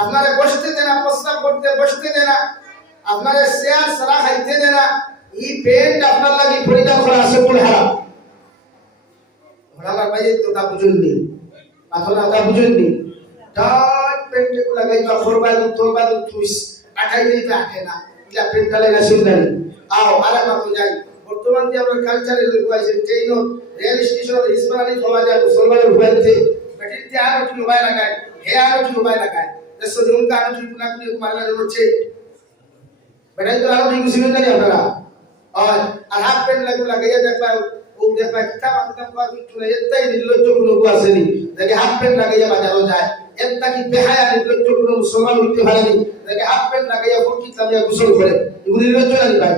আপনারে বসতে দেয় না, প্রস্রাব করতে বসতে দেয় না, আপনারে শেয়ার সারা খাইতে দেয় না, এই প্যান্ট আপনার লাগি পরিধান করা আছে কোন হারাম। ওনারা ভাই তো তা বুঝুননি, আপনারা তা বুঝুননি, টাইট প্যান্ট লাগাইবা ফরবাদু তোরবাদু টুইস আটাই দিতে আটে না, এটা প্যান্ট লাগা শুনলেন আও আরেকবার যাই। বর্তমান যে আমরা কালচারে লোক আছে ট্রেন রেল স্টেশন ইসমাইলি পাওয়া যায় মুসলমানের উপায়তে বেটিতে আর একটু মোবাইল লাগায়, হে আর একটু মোবাইল লাগায়, দেশ জুন কা আর একটু না করে মারলা হচ্ছে বেটাই তো আর ঠিক বুঝিবেন না আপনারা। আর হাফ প্যান্ট লাগাইয়া দেখবা ও দেখবা কিতাব কিতাব পড়া একটু না, এতই নির্লজ্জ লোক আসেনি দেখে হাফ প্যান্ট লাগাইয়া বাজারও যায়, এতটা কি বেহায়া নির্লজ্জ কোনো মুসলমান হইতে পারেনি দেখে হাফ প্যান্ট লাগাইয়া ফুটি কামিয়া গোসল করে, এগুলো নির্লজ্জ না ভাই।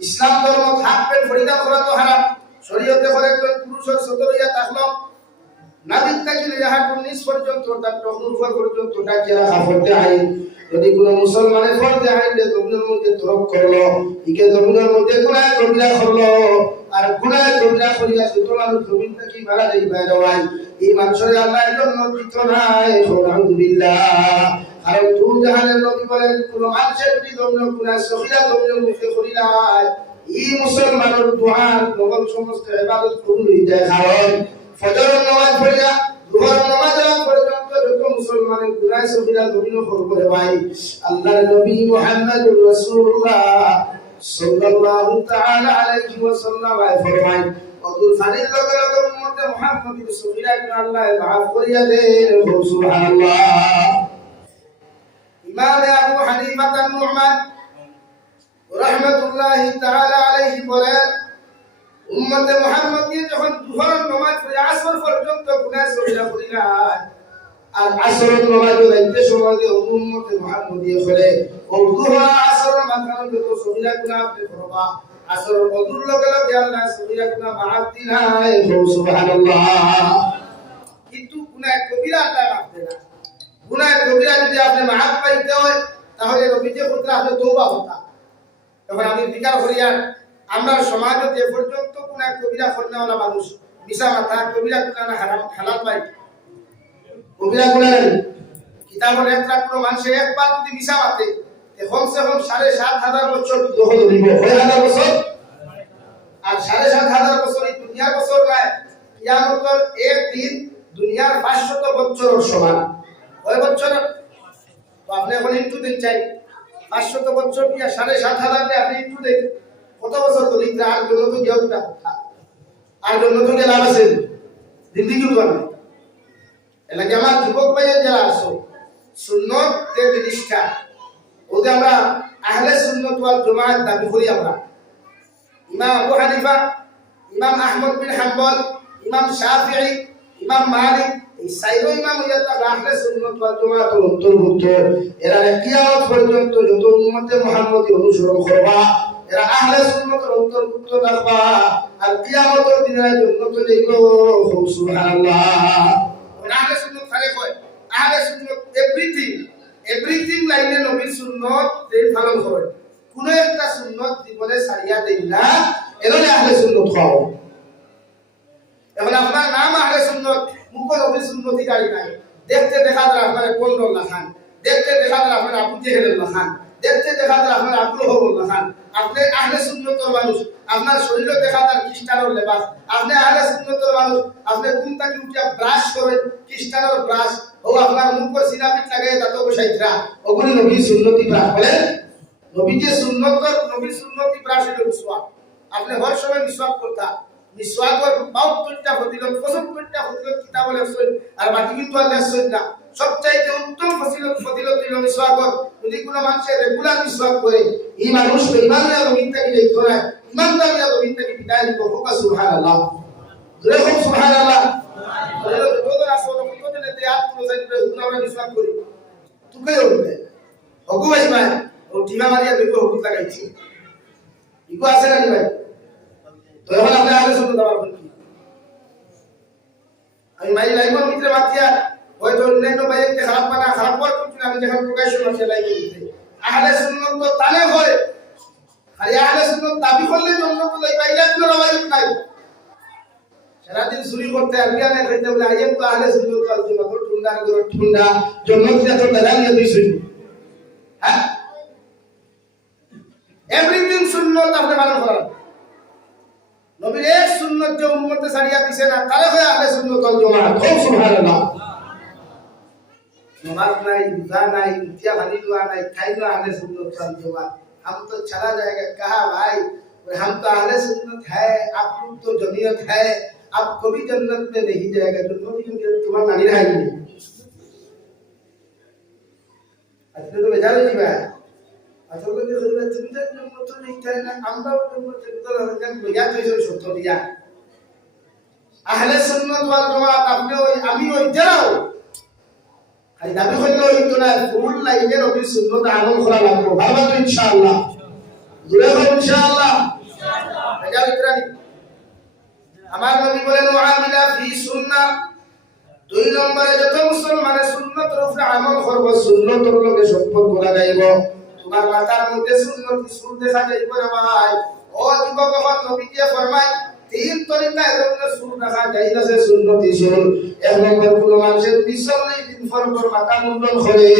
ইসলাম ধর্ম হাফ প্যান্ট পরিধান করা তো হারাম, শরীয়তে করে একজন পুরুষের সতরিয়া থাকলো নাবিক থেকে লেহার 19 পর্যন্ত তার টকনুর পর্যন্ত তাকে রাখা পড়তে হয়। যদি কোনো মুসলমানের ফরতে হয় যে জমিনের মধ্যে তরক করলো, ইকে জমিনের মধ্যে গুনাহ কবিরা করলো, আর গুনাহ কবিরা করিয়া সুতরাং জমিন থেকে মারা যাইবা দেওয়াই এই মানুষের আল্লাহর জন্য দিত নাই। আলহামদুলিল্লাহ। আর তু জাহানের নবী বলেন কোন মানুষের যদি জমিন গুনাহ সহিয়া জমিনের মুখে করিলাই এই মুসলমানের দুয়ার নবল সমস্ত ইবাদত কবুল হয়ে যায়। কারণ ফজরের নামাজ পড়িয়া দুহরের নামাজ পর্যন্ত যত মুসলমানের গুনাহ সহিয়া জমিন করে ভাই আল্লাহর নবী মুহাম্মদুর রাসূলুল্লাহ সাল্লাল্লাহু তাআলা আলাইহি ওয়াসাল্লাম ফরমায় অদুল ফারিল লগে লগে উম্মতে মুহাম্মদের সহিরা আল্লাহ মাফ করিয়া দেন। সুবহানাল্লাহ। ইমাম আবু হানিফা আন-নুমান রাহমাতুল্লাহি তাআলা আলাইহি বলেন উম্মতে মুহাম্মদিয়া যখন দুহরের নামাজ পড়ে আসর পর্যন্ত গুনাহ সহিয়া করিলাই আর আসরের নামাজ পড়তে সময় উম্মতে মুহাম্মদিয়া বলে ও দুহর আসরের মাঝখানে যত সহিয়া গুনাহ আপনি করবা আসরের অদুর লগে লগে আল্লাহ সহিয়া গুনাহ মাফ দিলাই। সুবহানাল্লাহ। কিন্তু গুনাহ কবিরা আল্লাহ মাফ দেয় না। গুনাহ কবিরা যদি আপনি মাফ পাইতে হয় তাহলে নবীজি বলতে আপনি তওবা করতে। তখন আমি বিচার করিয়া আমরা সমাজে যে পর্যন্ত কোন কবিরা করনেওয়ালা মানুষ মিশা মাথা কবিরা গুনাহ হারাম হালাল পাই কবিরা গুনাহ কিতাবের একটা কোন মানুষ একবার যদি মিশা মাতে কমসে কম ৭,৫০০ বছর দখল দিব ৬০০০ বছর আর ৭,৫০০ বছর এই দুনিয়ার বছর নয় কিয়ামতের এক দিন দুনিয়ার ৫০০ বছরের সমান। কয় বছর? তো আপনি এখন একটু দিন চাই ৫০০ বছর কি ৭,৫০০ আপনি একটু দেন কত বছর দলিত আর জন্য তো গিয়েও না আর জন্য তো লাভ আছে জিন্দিগি উঠবে না। এলাকা আমার যুবক ভাইয়ের যারা আসো সুন্নত যে জিনিসটা ওতে আমরা আহলে সুন্নাত ওয়াল জামাত দাবি করি আমরা ইমাম আবু হানিফা ইমাম আহমদ বিন হাম্বল ইমাম শাফিঈ ইমাম মালিক এই সাইরো ইমাম ইয়াতা আহলে সুন্নাত ওয়াল জামাত অন্তর্ভুক্ত এরা কিয়ামত পর্যন্ত যত উম্মতে মুহাম্মদী অনুসরণ করবা এরা আহলে সুন্নাতের অন্তর্ভুক্ত থাকবা আর কিয়ামতের দিনে জান্নাত যাইব সুবহানাল্লাহ আহলে সুন্নাত খারে কয় আহলে সুন্নাত এভরিথিং লাইনে নবীর সুন্নাত দেই পালন করে কোন একটা সুন্নাত জীবনে সারিয়া দেই না এগুলো আহলে সুন্নাত খাও এখন আপনার নাম আহলে সুন্নাত মুখ নবীর সুন্নতি গাড়ি নাই দেখতে দেখা যায় আপনার কোন্ডল লাখান দেখতে দেখা যায় আপনার আবু জেহেল লাখান দেখতে দেখা যায় আপনার আব্দুল হবল লাখান আপনি আহলে সুন্নতের মানুষ আপনার শরীরে দেখা যায় খ্রিস্টানের লেবাস আপনি আহলে সুন্নতের মানুষ আপনি ঘুম থেকে উঠিয়া ব্রাশ করেন খ্রিস্টানের ব্রাশ ও আপনার মুখ সিরামিক লাগাই দাঁত বসাইতরা ওগুলি নবীর সুন্নতি ব্রাশ বলে নবী যে নবীর সুন্নতি ব্রাশ হলো মিসওয়াক আপনি হর সময় মিসওয়াক করতা মিসওয়াকের 72টা ফজিলত 75টা ফজিলত কিতাবে লেখছেন আর বাকি কিন্তু আর লেখছেন না সবচাইতে উত্তম ফজিলত হলো মিসওয়াক যদি কোনো মানুষ রেগুলার মিসওয়াক করে এই মানুষ বেঈমানের জমিন থেকে যেত না ইমানদারের জমিন থেকে বিদায় দিব হোক সুবহানাল্লাহ জোরে হোক সুবহানাল্লাহ বলো আসলে কত দিনে তে আট পুরো যাইতে আমরা মিসওয়াক করি তুই হইবে হগু ভাই ভাই ও টিমা মারিয়া দেখো হগু লাগাইছি ইগো আছে না ভাই তো এখন আপনি আহলে সুন্নাত দাবার কি আমি মাই লাইভের ভিতরে মাতিয়া হয়তো অন্যান্য ভাইকে খারাপ করছি আমি যখন প্রকাশ করছি লাইভের ভিতরে আহলে সুন্নাত তো তালে হয় আর আহলে সুন্নাত দাবি করলে জন্য তো লাইভে কোনো রাওয়ায়াত নাই সারা দিন চুরি করতে আর জ্ঞান খাইতে বলে আইএম তো আহলে সুন্নাত ওয়াল জামাত ঠুন্ডা জন্নতিয়া তো দাঁড়িয়ে দিয়েছি হ্যাঁ এভরিথিং সুন্নাত আপনি পালন করেন নবীর এক সুন্নাত যে উম্মতে ছাড়িয়া দিছে না তারে হয় আহলে সুন্নাত ওয়াল জামাত খুব সুবহানাল্লাহ नमाज नहीं रोजा नहीं मुतिया बनी दुआ नहीं खाई ना अहले सुन्नत वल जमात हम तो चला जाएगा कहा भाई हम तो अहले सुन्नत है आप लोग तो जमीयत है आप कभी जन्नत में नहीं जाएगा जो नबी के तुम्हारा नानी रहेगी अच्छा तो बेचारे जी भाई अच्छा तो ये खबर चिंता जन्नत तो नहीं था ना আমরা চিন্তা করেন বিয়া তো সত্য দিয়া আহলে সুন্নাত ওয়াল জামাত আপনি ওই আমি ওই যাও এই দাবি হইলো হইতো না ফুল লাইনে নবীর সুন্নাত আমল করা লাগবে ভালো তো ইনশাআল্লাহ জুড়ে হবে ইনশাআল্লাহ এটা বিতরানি আমার নবী বলেন ওয়ামিলা ফি সুন্নাহ দুই নম্বরে যত মুসলমানের সুন্নাতের উপরে আমল করবে সুন্নাতের লগে সম্পর্ক লাগাইব তোমার মাথার মধ্যে সুন্নাত সুর দেখা যাইব রে ভাই ও যুবক হন নবী কে ফরমায় তিন তরিকায় এজন্য সুর দেখা যাইতাছে সুন্নতি সুর এক নম্বর কোন মানুষের 40 দিন পর মাথা মুন্ডন করে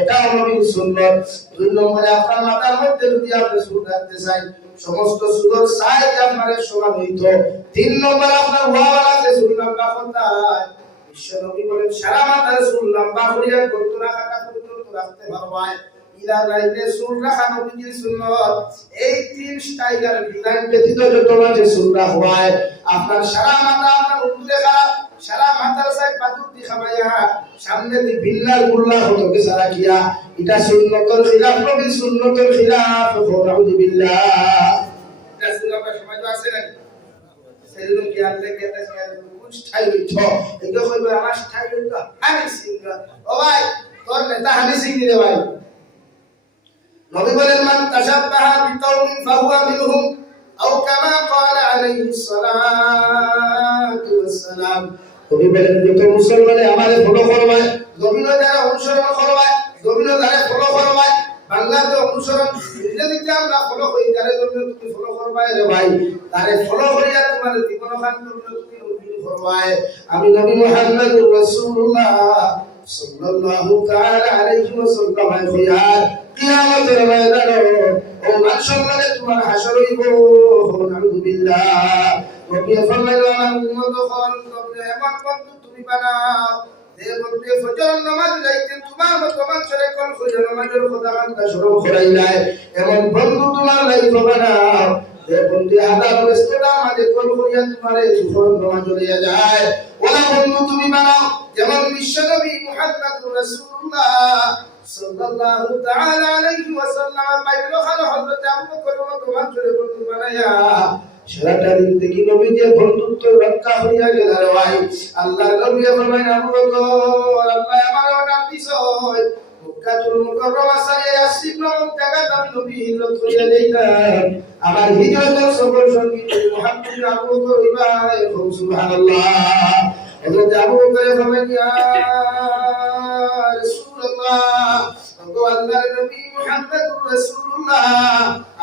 এটা নবীর সুন্নাত দুই নম্বরে আপনার মাথার মধ্যে যদি আপনি সুর রাখতে চাই সমস্ত সুর সাইজ আপনার সমান হইতো তিন নম্বর আপনার ওয়ালাতে সুর লম্বা করতায় বিশ্ব নবী বলেন সারা মাথার সুর লম্বা করিয়া গর্দনা কাটা পর্যন্ত রাখতে পারবায় ইলা লাইনে সুর রাখা নবীর সুন্নাত এই তিন স্টাইলের ডিজাইন ব্যতীত যত মাঝে সুর রাখা হয় আপনার সারা মাথা আপনার উল্টে খারাপ সারা মাথার সাইড বাদুক দিখাবাইয়া সামনে দি বিল্লাল গুল্লা হতো কে সারা কিয়া এটা সুন্নতের খিলাফ নবীর সুন্নতের খিলাফ নাউযু বিল্লাহ এটা সুন্নাতের সমাজ আছে না সেরকম কি আল্লাহ কে এটা কোন স্টাইল হইতো এটা কইবে আমার স্টাইল হইতো হানি সিং ও ভাই তোর নেতা হানি সিং রে ভাই নবী বলেন মান তাশাব্বাহা বিকাউমিন ফাহুয়া মিনহুম আও কামা ক্বালা আলাইহিস সালাতু ওয়াসসালাম নবী বলেন যত মুসলমানে আমারে ফলো করবে নবীর যারা অনুসরণ করবে নবীর যারা ফলো করবে বাংলাতে অনুসরণ যদি আমরা ফলো করি যারা জন্য তুমি ফলো করবে রে ভাই তারে ফলো করিয়া তোমার জীবন কান্ত তুমি নবী করবে আমি নবী মুহাম্মদুর রাসূলুল্লাহ সাল্লাল্লাহু তাআলা আলাইহি ওয়াসাল্লাম খিয়ার কিয়ামতের ময়দানে ও মাশাআল্লাহ তোমার হাসর হইব নাউযু বিল্লাহ নবী ফরমাইলেন আমার উম্মত হল তোমরা এমন বন্ধু তুমি বানাও যে বন্ধু ফজর নামাজ যাইতে তোমার মত মানুষের কোন ফজর নামাজের কথা কান্দা শুরু করাইলাই এমন বন্ধু তোমার লাইফ বানাও যে বন্ধু হাজার ব্যস্ততা আমাকে কল করিয়া তোমারে সুফল নামা চলিয়া যায় ওলা বন্ধু তুমি বানাও যেমন বিশ্বনবী মুহাম্মদুর রাসূলুল্লাহ সাল্লাল্লাহু তাআলা আলাইহি ওয়াসাল্লাম বাইরে খালো হযরত আবু বকর তোমার চলে বন্ধু বানায়া সারাটা দিন থেকে নবী যে বন্ধুত্ব রক্ষা হইয়া গেল রে ভাই আল্লাহ নবী ফরমায় আবু বকর আল্লাহ আমার অর্ডার দিছয় মক্কাতুল মুকাররমা সারিয়া ইয়াসরিব নামক জায়গায় আমি নবী হিজরত করিয়া যাইতাম আমার হিজরতের সফর সঙ্গী মুহাম্মদ আবু বকর ইবারে সুবহানাল্লাহ হযরত আবু বকর ফরমায় ইয়া রাসূলুল্লাহ ও আল্লাহর নবী মুহাম্মদুর রাসূলুল্লাহ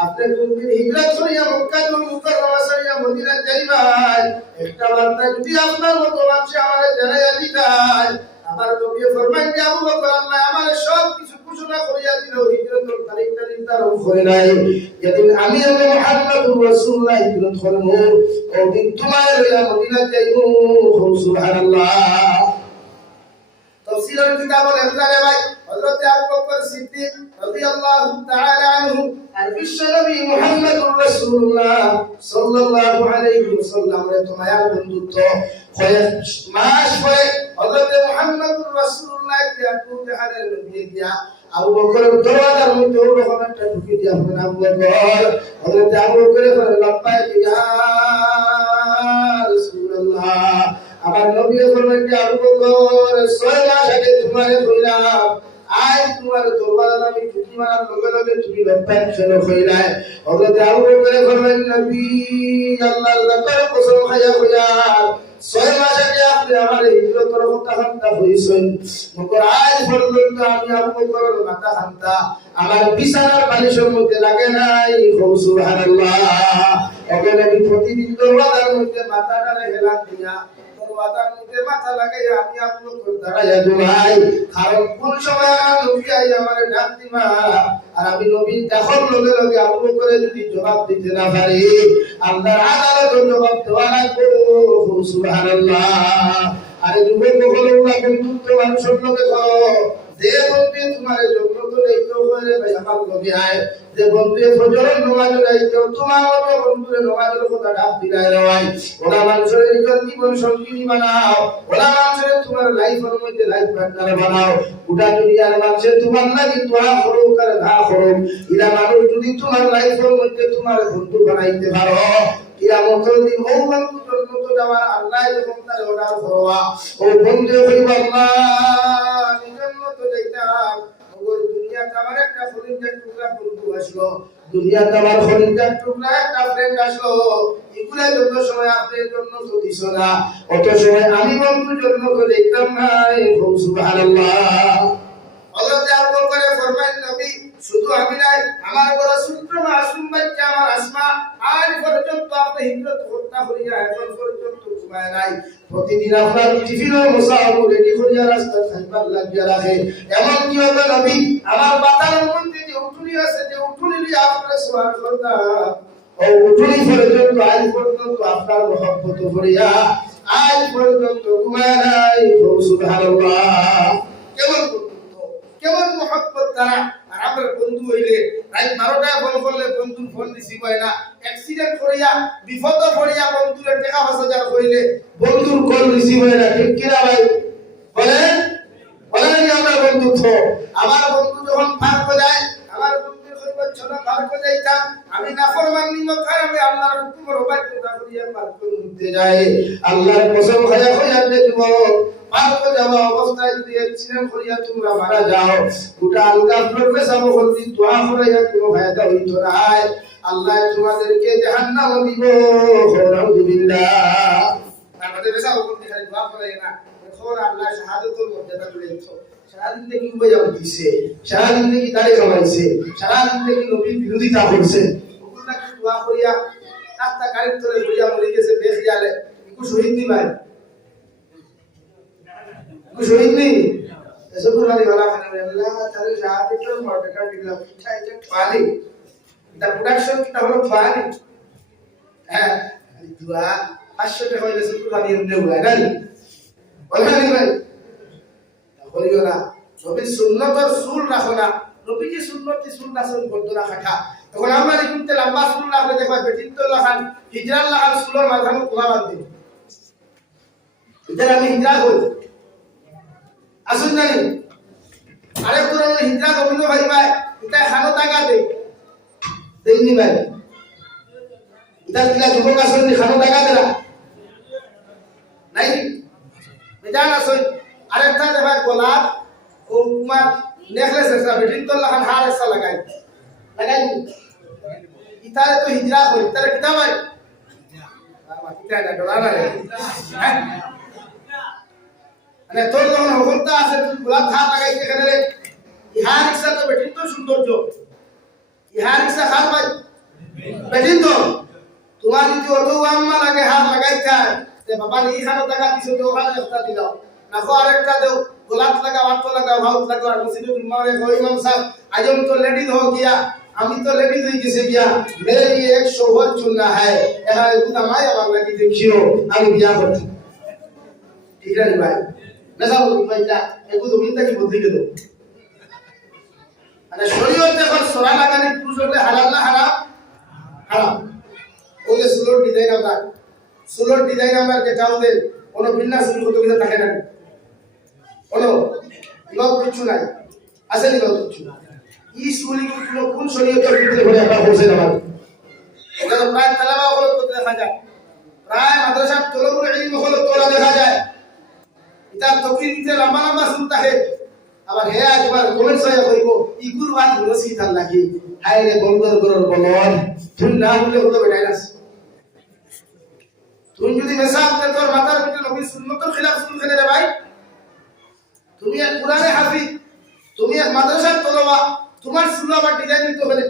আপনি কোনদিন হিজরত করিয়া মক্কাতুল মুকাররমা সারিয়া মদিনা যাইবেন একটা বার্তা যদি আপনার মত মানুষ আমারে জানাইয়া দিতেন আমার নবী ফরমায় যে আবু বকর আল্লাহ আমারে সব কিছু ঘোষণা করিয়া দিল হিজরতের তারিখটা নির্ধারণ করে নাই যেদিন আমি এবং মুহাম্মদুর রাসূলুল্লাহ হিজরত করব ওদিন তোমার লইয়া মদিনা যাইব সুবহানাল্লাহ তফসিলের কিতাবের এমদারে ভাই হযরত আবু বকর সিদ্দিক রাদিয়াল্লাহু তাআলা আনহু আর বিশ্বনবী মুহাম্মদুর রাসূলুল্লাহ সাল্লাল্লাহু আলাইহি ওয়াসাল্লামের তোমার বন্ধুত্ব কয়েক মাস পরে হযরত মুহাম্মদুর রাসূলুল্লাহ কে আবু জাহালের নবী দিয়া আবু বকর দরওয়াজার মধ্যে ওরকম একটা ঢুকে দিয়া বলেন আবু বকর হযরত আবু বকর বলেন লব্বাইক ইয়া রাসূলুল্লাহ আমার নবী ফরমায় যে আবু বকর 6 মাস আগে তোমারে কইলাম আজ তোমার দরবারে আমি ছুটি মারার লগে লগে তুমি লব্বাইক শুনে কইলাই হযরত আবু বকর ফরমায় নবী আল্লাহ তাআলা কসম খায়া কইয়া 6 মাস আগে আপনি আমার হিজরতের কথা হান্তা হইছেন মগর আজ পর্যন্ত আমি আবু বকরের মাথা হান্তা আমার বিছানার বালিশের মধ্যে লাগে নাই সুবহানাল্লাহ এখন আমি প্রতিদিন দরবারের মধ্যে মাথাটা হেলান দিয়া দরবারের মধ্যে মাথা লাগাইয়া আমি আবু বকর দাঁড়াইয়া দুলাই কারণ কোন সময় নবী আই আমারে ডাক দিবা আর আমি নবী তখন লগে লগে আবু বকরের যদি জবাব দিতে না পারি আল্লাহর আদালতে জবাব দেওয়া লাগবে সুবহানাল্লাহ আরে যুবক বলে ওরা বন্ধুত্ব মানুষের লগে করো যে বন্ধু তোমার জন্য তো দায়িত্ব করে ভাই আমার লগে আয় যে বন্ধু ফজরের নামাজের দায়িত্ব তোমার মতো বন্ধুর নামাজের কথা ডাক দিলাই রয় ওরা মানুষের জীবন সঙ্গী বানাও ওরা মানুষের তোমার লাইফের মধ্যে লাইফ পার্টনার বানাও গোটা দুনিয়ার মানুষের তোমার লাগি দোয়া করো আর ঘা করো এরা মানুষ যদি তোমার লাইফের মধ্যে তোমার বন্ধু বানাইতে পারো কিয়ামতের দিন ও বন্ধু জন্নত যাওয়ার আল্লাহ যখন তার অর্ডার করবা ও বন্ধু হইব আল্লাহ জন্নত যাইতাম ওর দুনিয়াতে আমার একটা খলিজার টুকরা বন্ধু আসলো দুনিয়াতে আমার খলিজার টুকরা একটা ফ্রেন্ড আসলো এগুলা যত সময় আপনার জন্য তো দিছ না অত সময় আমি বন্ধুর জন্য তো দেখতাম নাই সুবহানাল্লাহ হযরত আবু বকর ফরমায় নবী শুধু আমি নাই আমার বড় সূত্র মাসুম বাচ্চা আমার আসমা আজ পর্যন্ত আপনি হিজরত করতে হইয়া এখন পর্যন্ত ঘুমায় নাই প্রতিদিন আপনার টিফিনের মুসাফু রেডি করিয়া রাস্তা খাইবার লাগিয়া রাখে এমন কি হবে নবী আমার বাতার মধ্যে যে উঠুনি আছে যে উঠুনি দিয়ে আপনার সোয়ার করতা ও উঠুনি পর্যন্ত আজ পর্যন্ত আপনার মহব্বত করিয়া আজ পর্যন্ত ঘুমায় নাই সুবহানাল্লাহ কেমন মহব্বত তারা আর আমার বন্ধু হইলে রাত 12টায় ফোন করলে বন্ধুর ফোন রিসিভ হয় না অ্যাক্সিডেন্ট করিয়া বিপদ পড়িয়া বন্ধুর টাকা 5000 কইলে বন্ধুর কল রিসিভ হয় না ঠিক কি না ভাই বলেন বলেন আমরা বন্ধুত্ব আমার বন্ধু যখন পার্ক যায় আমার বন্ধুর কইবা চলো পার্ক যাইতাম আমি নাফরমানি মক্কা আমি আল্লাহর হুকুমের অবাধ্যতা করিয়া পার্কের মধ্যে যাই আল্লাহর কসম খায়া কইয়া দেব পার্কে যাওয়া অবস্থায় যদি অ্যাক্সিডেন্ট করিয়া তোমরা মারা যাও গোটা আলগা ফ্লোরে সামো করতে দোয়া করিয়া কোনো ফায়দা হইতো না আল্লাহ তোমাদেরকে জাহান্নাম দিব নাউযুবিল্লাহ আমাদের বেশা করতে খালি দোয়া করে না এখন আল্লাহ শাহাদাতের মর্যাদা দিয়েছে সারাদিন থেকে উপায় দিছে সারাদিন থেকে দাঁড়িয়ে কামাইছে সারাদিন থেকে নবীর বিরোধিতা করছে ওগুলা কি দোয়া করিয়া রাস্তা গাড়ির তলে বইয়া মরে গেছে বেখিয়ালে একটু শহীদ নি ভাই শহীদ নি এসব বাড়ি ভালো খানে আল্লাহ তাআলা শাহাদাতের মর্যাদা দিলাম এটা পানি এটা প্রোডাকশন এটা হলো পানি হ্যাঁ দোয়া 500 টাকা হইলে শুধু বাড়ি এমনি হয় না বলেন ভাই বলিও না নবীর সুন্নাত আর সুল রাখো না নবীজি সুন্নতি সুন্নাসন করতো না খাটা তখন আমরা লিখতে লম্বা সুন লাগলে দেখবা বেটিন তো লাখান হিজরাল লাখান সুলোর মাঝখানে কোলা বাঁধবে এটা আমি হিজরা করি আসুন জানি আরেক পুরো হিজরা গোবিন্দ ভাই ভাই এটা খানো টাকা দেয়নি ভাই এটা দিলা যুবক আসলে খানো টাকা দেলা নাই বেজান আসুন আরেকটা দেখবা গোলাপ ও তোমার নেকলেস এসা বেটিন তো লাখান হার এসা লাগাই ইতারে তো হিজরা করি ইতারে কিতা ভাই কিতা না ডলা না মানে তোর যখন হকমটা আছে তুই গোলাপ হার লাগাইতে এখানে রে ইহা রিক্সা তো বেটিন তো সৌন্দর্য ইহা রিক্সা খাল ভাই বেটিন তো তোমার যদি অত আম্মা লাগে হার লাগাইতে হয় তে বাবা নি খানো টাকা দিছো তো ওখানে একটা দিলাও নাকো আরেকটা দেও গোলাপ लगाओ आटो लगाओ भाउत लगाओ और मस्जिद में मारे हो इमाम साहब आज हम तो लेडीज हो गया अभी तो लेडीज ही किसे गया मेरे लिए एक शोहर चुनना है यहां खुदा माया वाला की देखियो আমি বিয়া করতে ঠিক আছে ভাই মেসা বলি ভাই যা একটু জমিনটা কি বদলে গেল মানে শরীয়ত দেখো সরা লাগানি পুরুষ হলে হালাল না হারাম হারাম ওকে সুলোর ডিজাইন আমরা যেটা ওদের কোনো বিন্যাস শুরু করতে থাকে না বলো লোক কিছু নাই আসলে লোক কিছু ই সুলি কোন শরীয়তের ভিতরে বলে আমরা বলছে না এটা তো প্রায় তালাবা হলো তো দেখা যায় প্রায় মাদ্রাসা তলবুল ইলম হলো তোলা দেখা যায় এটা তকরির ভিতরে লম্বা লম্বা শুনতা হে আবার হে একবার কমেন্ট হয়ে কইব ইগুর বাত রসি তার লাগি হায় রে বলদর গরর বলন তুই না বলে হতো বেটাইলাস তুই যদি মেসাবতে তোর মাথার ভিতরে নবী সুন্নতের খিলাফ শুনতে রে ভাই তুমি এক কোরআনে হাফিজ তুমি এক মাদ্রাসার তলবা তোমার সুলাবা ডিজাইন তো বলে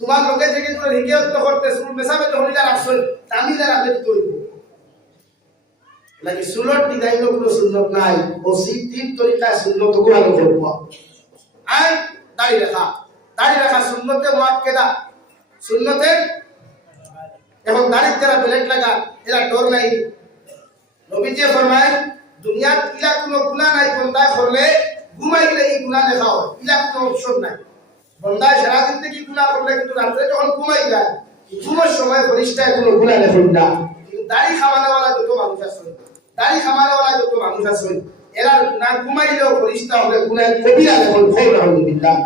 তোমার লোকে থেকে তোর হিকিয়ত করতে সুল মেসাবে তো হলিলা রাখছই তামিলা রাখলে তো হইব লাগি সুলত ডিজাইন কোনো সুন্নত নাই ও সিদ্ধির তরিকা সুন্নত কোরআন করব আই দাড়ি রাখা সুন্নতে মুআক্কাদা সুন্নতে এবং দাড়ি যারা প্লেট লাগা এরা ডর নাই নবীজি ফরমায় দুনিয়াত ইলা কোনো গুনাহ নাই বন্দা করলে ঘুমাইলে এই গুনাহ লেখা হয় ইলা কোনো অপশন নাই বন্দা সারা দিন থেকে গুনাহ করলে কিন্তু রাতে যখন ঘুমাই যায় ঘুমের সময় ফরিস্তায় কোনো গুনাহ লেখেন না কিন্তু দাড়ি খামানেওয়ালা যত মানুষ আছে এরা না ঘুমাইলেও ফরিস্তা হলে গুনাহ কবিরা লেখেন খবর আলহামদুলিল্লাহ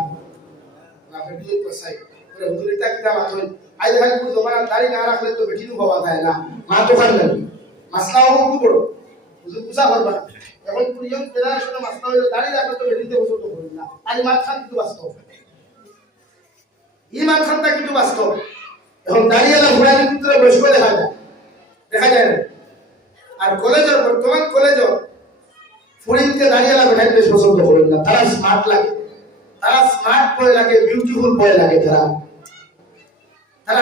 না ফেডিয়ে পসাই ওরে হুজুরিতা কিতাব আছে আই দেখাই পুরো জমানা দাড়ি না রাখলে তো বেটিনু হওয়া যায় না মা তো খান না মাসলাও খুব বড় হুজুর পূজা করবা এখন প্রিয় জেনারেশনে মাসলা হইলো দাড়ি রাখলে তো বেটিতে বসে তো করি না আজ মাছ খান কিন্তু বাস্তব এই মাছ খানটা কিন্তু বাস্তব এখন দাড়িওয়ালা ঘোড়ার ভিতরে বসে দেখা যায় না আর কলেজের বর্তমান কলেজও ফরিদকে দাড়িওয়ালা বেটাইতে বেশ পছন্দ করেন না তারা স্মার্ট বয় লাগে বিউটিফুল বয় লাগে তারা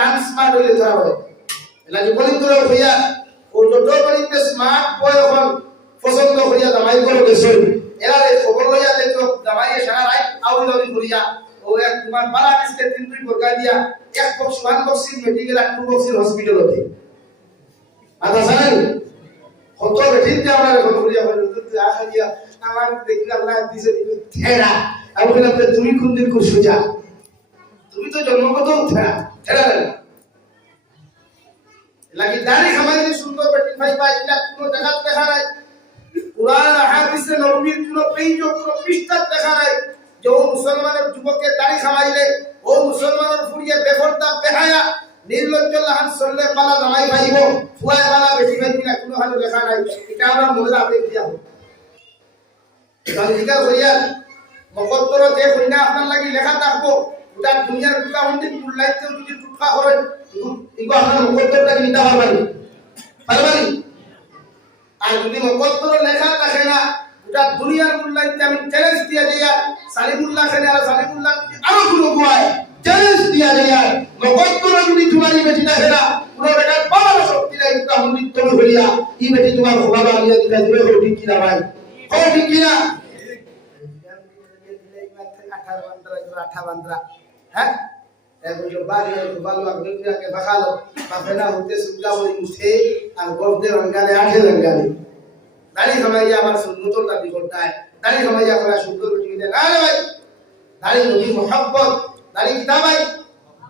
আনস্মার্ট হইলে ধরা হয় লাগে বলি তোরা হইয়া ও যত বলিতে স্মার্ট বয় এখন পছন্দ করিয়া দামাই করে গেছে এরা এই খবর লইয়া দেখো দামাই সারা রাত আউলি করিয়া ও এক তোমার বালা কিসকে 3 প্রকার দিয়া এক বক্স 1 বক্সিং মেডিকেল আর 2 বক্সিং হসপিটালতে আদা জানেন কত বেঠিতে আমরা খবর লইয়া বলতে আখা দিয়া আমার দেখি আল্লাহ দিছে থেরা আমি বললাম তুমি কোন দিন কো সুজা তুমি তো জন্মগত থেরা লাগি দাড়ি খামাইলে সুন্দর বেটি ভাই ভাই এটা কোনো জায়গা দেখা নাই কুরআন হাদিসে নবীর কোনো পেজ কোনো পৃষ্ঠা দেখা নাই যে মুসলমানের যুবকের দাড়ি খামাইলে ও মুসলমানের ফুরিয়ে বেফরদা বেহায়া নির্লজ্জ লাহান সল্লে পালা জামাই ভাইব ফুয়ায় পালা বেটি ভাই কিনা কোনো হালে দেখা নাই এটা আমরা মনে রাখতে দিয়া হবে কারণ এটা কইয়া মকদ্দর যে কইনা আপনার লাগি লেখা থাকবো ওটা দুনিয়ার টুকা হন্ডি মুল্লাইতে যদি টুকা হয় ইগো আপনার মকদ্দরটা নিতে পারবানি আর যদি মকদ্দর লেখা থাকে না ওটা দুনিয়ার মুল্লাইতে আমি চ্যালেঞ্জ দিয়া দিয়া সালিমুল্লাহ খানে আর সালিমুল্লাহ আরো কোনো গোয় চ্যালেঞ্জ দিয়া দিয়া মকদ্দর যদি তোমারই বেটি থাকে না পুরো বেটা বাবার শক্তি নাই টুকা হন্ডি তুমি হইয়া ই বেটি তোমার বাবা নিয়ে দিতে দিবে হো ঠিক কিনা ভাই হো ঠিক কিনা 18 বান্দরা হ্যাঁ এগুলো বাড়ি ভালো আগে বাখালো বাফেনা হতে সুগা বলি মুছে আর গর্দে রঙ্গালে আঠে রঙ্গালে দাড়ি খামাইয়া আমার সুন্নতর দাবি করতে হয় দাড়ি খামাইয়া করা সুন্দর বেটি না রে ভাই দাড়ি নবীর মুহাব্বত, দাড়ি কিতাবাই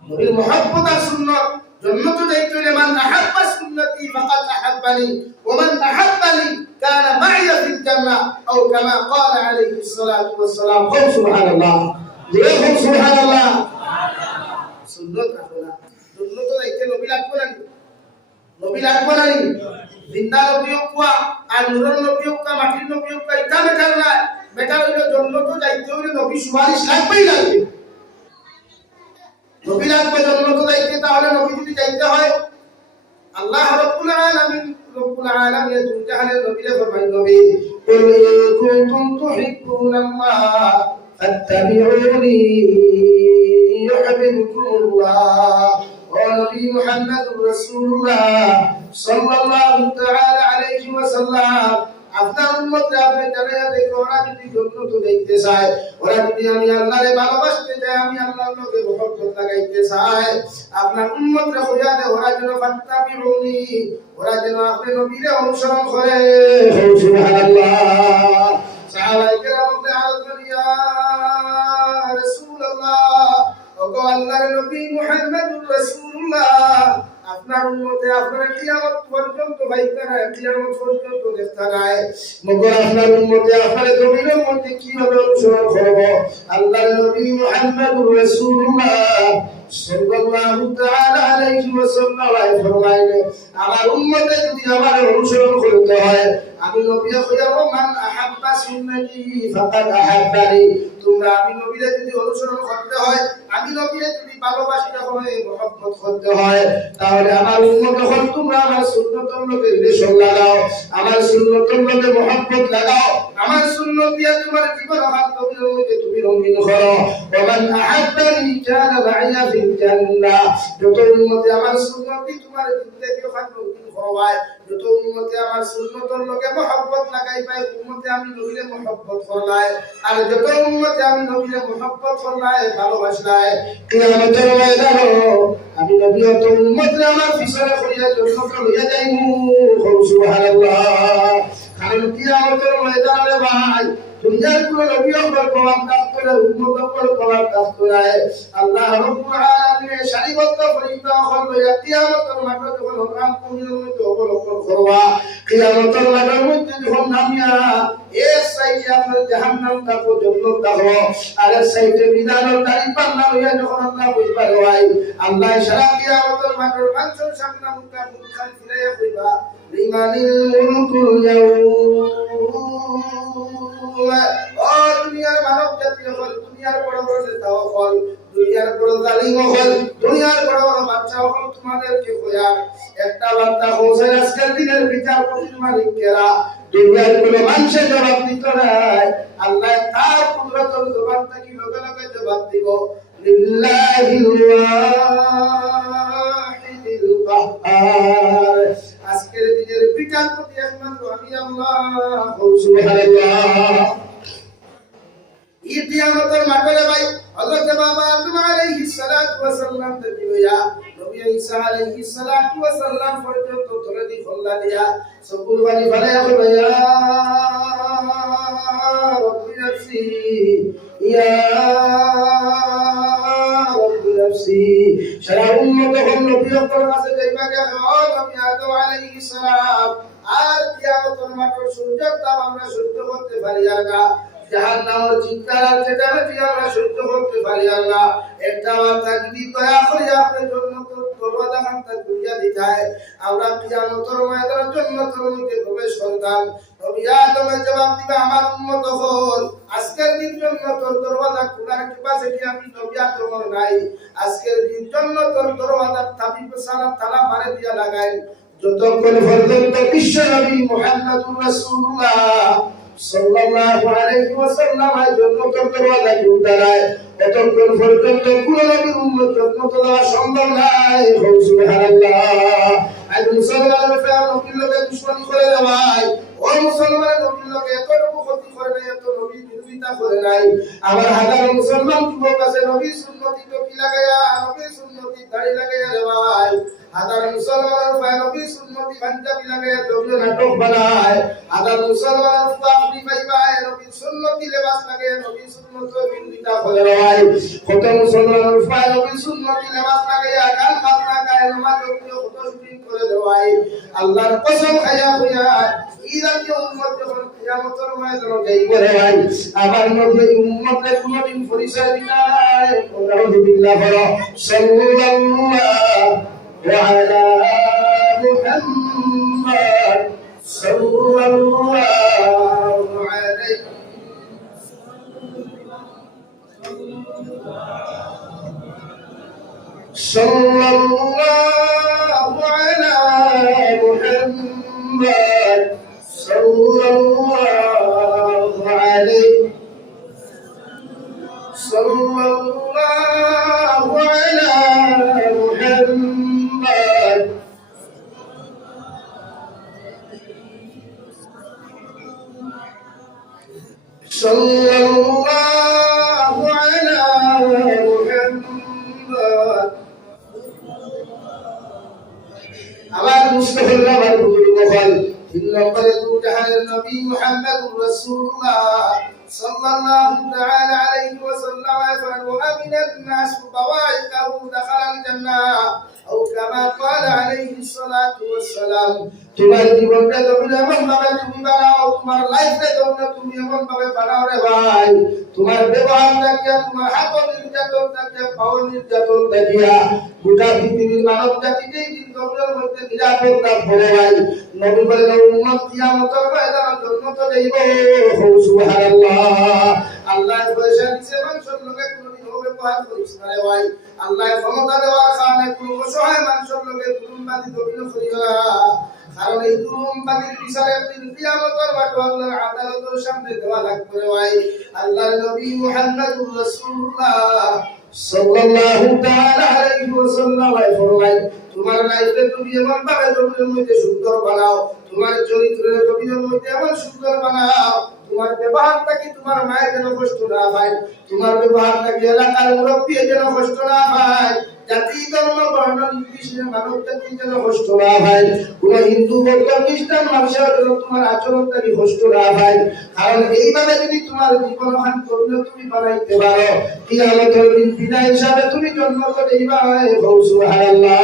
নবীর মুহাব্বত আর সুন্নাত জন্নত যাইতে হলে মান আহাব্বা সুন্নতি ফাকাদ আহাব্বানি ওয়া মান আহাব্বানি কানা মাইয়া ফিল জান্নাহ আও কামা ক্বালা আলাইহিস সালাতু ওয়াস সালাম। সুবহানাল্লাহ, জোরে বল সুবহানাল্লাহ। সুন্নাত রাখনা জন্নত যাইতে নবী লাগবে না, নবী লাগবে না, জিন্দা নবী কোয়া আর নূরের নবী কোয়া মাটির নবী কোয়া এটা বেটার না, বেটার হইলো জন্নত যাইতে হলে নবী সুপারিশ লাগবেই লাগবে, নবী লাগবে জন্নত যাইতে। তাহলে নবী যদি যাইতে হয় আল্লাহ রাব্বুল আলামিন দুজাহানের নবীরে ফরমাই নবী কুল ইন কুনতুম তুহিব্বুনাল্লাহ ফাত্তাবিউনি ইউহিব্বুকুমুল্লাহ ওয়া নবী মুহাম্মাদুর রাসূলুল্লাহ সাল্লাল্লাহু তাআলা আলাইহি ওয়াসাল্লাম। আপনার উম্মতরা আপনি জানেন দেখো ওরা যদি জন্নত যাইতে চায়, ওরা যদি আমি আল্লাহরে ভালোবাসতে চাই, আমি আল্লাহর লগে মুহাব্বত লাগাইতে চাই, আপনার উম্মতরা কইয়া দে ওরা যেন ফাত্তাবিউনি, ওরা যেন আপনি নবীরে অনুসরণ করে। সুবহানাল্লাহ। সাহাবায়ে কেরাম বলেন ইয়া রাসূলুল্লাহ, ওগো আল্লাহর নবী মুহাম্মদুর রাসূলুল্লাহ, আপনার উম্মতে আপনারা কিয়ামত পর্যন্ত পাইতে না, কিয়ামত পর্যন্ত দেখতে নাই, মগর আপনার উম্মতে আপনারা জমিনের মধ্যে কিভাবে অনুসরণ করব? আল্লাহর নবী মুহাম্মদুর রাসূলুল্লাহ সাল্লাল্লাহু তাআলা আলাইহি ওয়াসাল্লাম ফরমাইলেন, আমার উম্মতে যদি আমার অনুসরণ করতে হয়, আমি নবী কইয়াব মান আহাব্বা সুন্নতি ফাকাদ আহাব্বানি, তোমরা আমি নবীরে যদি অনুসরণ করতে হয়, আমি নবীরে যদি ভালোবাসতে হয়, মুহাব্বত করতে হয়, তাহলে আমার উম্মত যখন তোমরা আমার সুন্নতের লগে রিলেশন লাগাও, আমার সুন্নতের লগে মুহাব্বত লাগাও, আমার সুন্নত দিয়ে তোমার জীবন হাত নবীর মধ্যে তুমি রঙিন করো। ওয়া মান আহাব্বানি কানা মাইয়া ফিল জান্নাহ, যত উম্মতে আমার সুন্নতি তোমার জিন্দেগি হাত রঙিন করবায়, যত উম্মতে আমার সুন্নতের লগে মুহাব্বত লাগাই পায়, উম্মতে আমি নবীরে মুহাব্বত করলায়, আর যত উম্মতে আমি নবীরে মুহাব্বত করলায়, ভালোবাসলায়, কিয়ামতের ময়দানে আমি নবী অত উম্মতরে আমার পিছনে করিয়া জন্নত লইয়া যাইমু। সুবহানাল্লাহ। কারণ কিয়ামতের ময়দানে ভাই দুনিয়ার কোন নবী অকল কওয়ার কাজ করে, উম্মত অকল কওয়ার কাজ করে, আল্লাহ রাব্বুল আলামিন সারিবদ্ধ ফরিস্তা অকল লইয়া কিয়ামতের মাঠে যখন হকাম কুমির মধ্যে অবলম্বন করবা, কিয়ামতের মাঠের মধ্যে যখন নামিয়া এক সাইডে আপনার জাহান্নাম থাকো, জান্নাত থাকো, আর এক সাইডে বিধানের দাড়ি পাল্লা লইয়া যখন আল্লাহ বুঝবার হয়, আল্লাহ সারা কিয়ামতের মাঠের মানুষের সামনে মুখখান ফিরাইয়া কইবা লিমানিল মুলকুল ইয়াউম। ও দুনিয়ার মানব জাতি হল, দুনিয়ার বড় বড় নেতা হল, দুনিয়ার বড় জালিম হল, দুনিয়ার বড় বড় বাচ্চা হল, তোমাদেরকে কইয়া একটা বার্তা পৌঁছায়, আজকের দিনের বিচারপতির মালিকেরা দুনিয়ার কোন মানুষের জবাব দিত নাই, আল্লাহ তার কুদরতের জবাব থাকি লগে লগে জবাব দিব। লিল্লাহিল ওয়াহিদিল কাহ্হার, আজকের দিনের বিচারপতি একমাত্র আমি আল্লাহ। সুবহানাল্লাহ। কিয়ামতের মাঠে ভাই হযরত বাবা আদম আলাইহিস সালাতু ওয়াস সালাম থেকে লইয়া নবী ঈসা আলাইহিস সালাতু ওয়াস সালাম পর্যন্ত তোরে দি খোলা দিয়া সকল বাণী বানায়া কইয়া রব্বি নাফসি ইয়া রব্বি নাফসি, সারা উম্মত হল নবী অকল কাছে যাইবা গে নবী আদম আলাইহিস সালাম। আর কিয়ামতের মাঠে সূর্যের তাপ আমরা সহ্য করতে পারি না, জাহান্নামের চিৎকার আর চেঁচামেচি আমরা সহ্য করতে পারি না, একটা বার্তা যদি দয়া করে আপনি জান্নাতের দরওয়াজা খানটা খুলিয়া দিতায়, আমরা কিয়ামতের ময়দানে জান্নাতের মধ্যে প্রবেশ করতাম। নবী আদমের জবাব দিবা আমার উম্মত হল, আজকের দিন জান্নাতের দরওয়াজা খোলার ক্যাপাসিটি আমি নবী আদমের নাই, আজকের দিন জান্নাতের দরওয়াজার চাবি সারা তালা মারে দিয়া লাগাই, যতক্ষণ পর্যন্ত বিশ্ব নবী মুহাম্মদুর রাসূলুল্লাহ সাল্লাল্লাহু আলাইহি ওয়াসাল্লাম জান্নাতের দরওয়াজা খুলতে নাই, ততক্ষণ পর্যন্ত কোন নবীর উম্মত জান্নাতে যাওয়া সম্ভব নাই। সুবহানাল্লাহ। আজ মুসলমানের ফের নবীর লগে দুশমনি করে দেওয়ায়, ও মুসলমানের নবীর লগে এতটুকু ক্ষতি করে নাই, এত নবীর বিরোধিতা করে নাই। আবার হাজারো মুসলমান যুবক আছে নবীর সুন্নতি টুপি লাগায়া, নবীর সুন্নতি দাড়ি লাগায়া রে ভাই, হাজার মুসলমানের ভাই নবীর সুন্নতি পাঞ্জাবি লাগায়া দলীয় নাটক বানায়, হাজার মুসলমানের আপনি ভাই ভাই নবীর সুন্নতি লেবাস লাগায়া, নবীর সুন্নতি তৌফিক দিতা করে ভাই কত মুসলমান ফায়দা সুন্নতি নামাজ লাগাইয়া গান বাজনা গায় নামাজ কত শুটিং করে ভাই আল্লাহর কসম খায়া হইয়া ইরাকে উম্মত যখন কিয়ামতের ময়দানে যাইবে ভাই আবার নবী উম্মতের কোনদিন পরিচয় দিনাই আলহামদুলিল্লাহ বলো সাল্লাল্লাহু আলা মুহাম্মদ সাল্লাল্লাহু আলাইহি সাল্লাল্লাহু আলা মুহাম্মদ সাল্লাল্লাহু আলাইহি সাল্লাল্লাহু আলা মুহাম্মদ সাল্লাল্লাহু আলা মুহাম্মদ আবার মুস্তাফিল্লাহ বারকুল বল তিন নম্বরে দু জাহানের নবী মুহাম্মদুর রাসূলুল্লাহ সাল্লাল্লাহু তাআলা আলাইহি ওয়াসাল্লাম ফাওয়া মিনান নাস বাওয়াইকাহু দাখালাল জান্নাহ আও কামা ক্বালা আলাইহি সালাতু ওয়াসসালাম তোমার জীবনটা তুমি এমন ভাবে তুমি বানাও তোমার লাইফটা তুমি এমন ভাবে বানাও রে ভাই তোমার ব্যবহার থাকিয়া তোমার হাত নির্যাতন থাকিয়া পাও নির্যাতন থাকিয়া গোটা পৃথিবীর মানব জাতিকেই জিন্দগির মধ্যে নিরাপত্তা পড়ে ভাই নবী বলেন উম্মত কিয়ামতের ময়দানে জন্নত দেব সুবহানাল্লাহ আল্লাহ পয়সা দিছে মানুষের লগে কোনদিন হবে ব্যবহার করিস না রে ভাই আল্লাহ ক্ষমতা দেওয়ার কারণে কোন অসহায় মানুষের লগে দুর্নীতি দবিল করিও না কারণ এই দুর্নীতির বিচারে একদিন কিয়ামতের মাঠে আল্লাহর আদালতের সামনে দেওয়া লাগবে রে ভাই আল্লাহর নবী মুহাম্মদুর রাসূলুল্লাহ সাল্লাল্লাহু তাআলা আলাইহি ওয়াসাল্লাম ফরমায় তোমার লাইফে তুমি এমন ভাবে জমিনের মধ্যে সুন্দর বানাও তোমার চরিত্রের জমিনের মধ্যে এমন সুন্দর বানাও তোমার ব্যবহারটা কি তোমার মায়ের যেন কষ্ট না পায় তোমার ব্যবহারটা কি এলাকার মুরব্বী যেন কষ্ট না পায় জাতি ধর্ম বর্ণ নির্বিশেষে মানব জাতি যেন কষ্ট না পায় কোন হিন্দু বৌদ্ধ খ্রিস্টান মানুষের যেন তোমার আচরণটা কি কষ্ট না পায় কারণ এইভাবে যদি তোমার জীবনহান করলে তুমি বানাইতে পারো কিয়ামতের দিন বিদায় হিসাবে তুমি জন্ম করে এইভাবে সুবহানাল্লাহ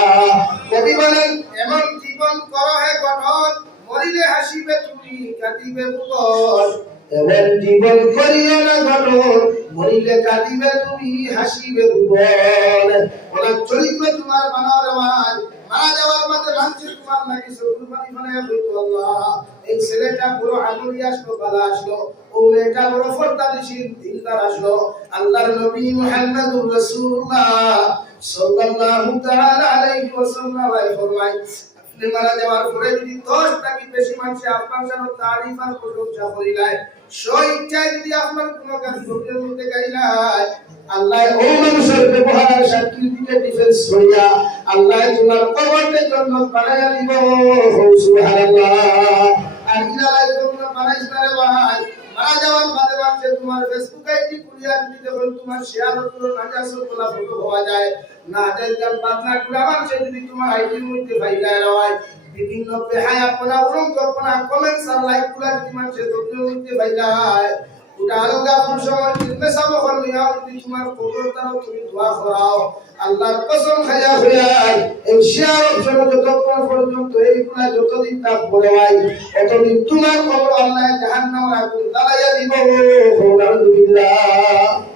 কবি বলেন এমন জীবন করো হে গঠন মরিলে হাসিবে তুমি কাঁদিবে ভুবন এমন জীবন করিও না গঠন মরিলে কাঁদিবে তুমি হাসিবে ভুবন ওনার চরিত্র তোমার বানাও রে ভাই মারা যাওয়ার পথে মানুষের তোমার নাকি চোখের পানি বানায় হইতো আল্লাহ এই ছেলেটা বড় আমলি আসলো বালা আসলো ও মেয়েটা বড় ফরদানিশীল দিনদার আসলো আল্লাহর নবী মুহাম্মদুর রাসূলুল্লাহ সাল্লাল্লাহু তাআলা আলাইহি ওয়াসাল্লাম ফরমায় আপনি মারা যাওয়ার পরে যদি 10 টাকি বেশি মানুষ আপনার জন্য তারিফ আর প্রশংসা করিলায় স্বইচ্ছায় যদি আপনার কোনো কাজ গভীরের মধ্যে গাইলায় আল্লাহ ও মানুষের ব্যবহার শান্তির দিকে ডিফেন্স করিয়া আল্লাহ তোমার কবরকে জান্নাত বানায়া দিব সুবহানাল্লাহ আর ইনালাই তোমরা বানাইছ না রে ভাই মারা যাওয়ার বাদে বাদে তোমার ফেসবুক আইডি খুলিয়া যদি দেখুন তোমার শেয়ার করো নাজাসুল বলা ফটো পাওয়া যায় না জানতাম বাদনা কুরামান সে যদি তোমার আইডির মধ্যে ফাইলায় হয় বিভিন্ন বেহায়াপনা উলঙ্গপনা কমেন্টস আর লাইক গুলা যদি মানুষের মধ্যে ফাইলায় ওটা আলাদা সময় মেসাব করলিয়া যদি তোমার কবরটাও তুমি দোয়া করাও আল্লাহর কসম খায়া হইয়াই এই শেয়ার অপশন যতক্ষণ পর্যন্ত এইগুলা যতদিন তা পড়ে হয় ততদিন তোমার কবর আল্লাহ জাহান্নামে আগুন জ্বালাইয়া দিব আলহামদুলিল্লাহ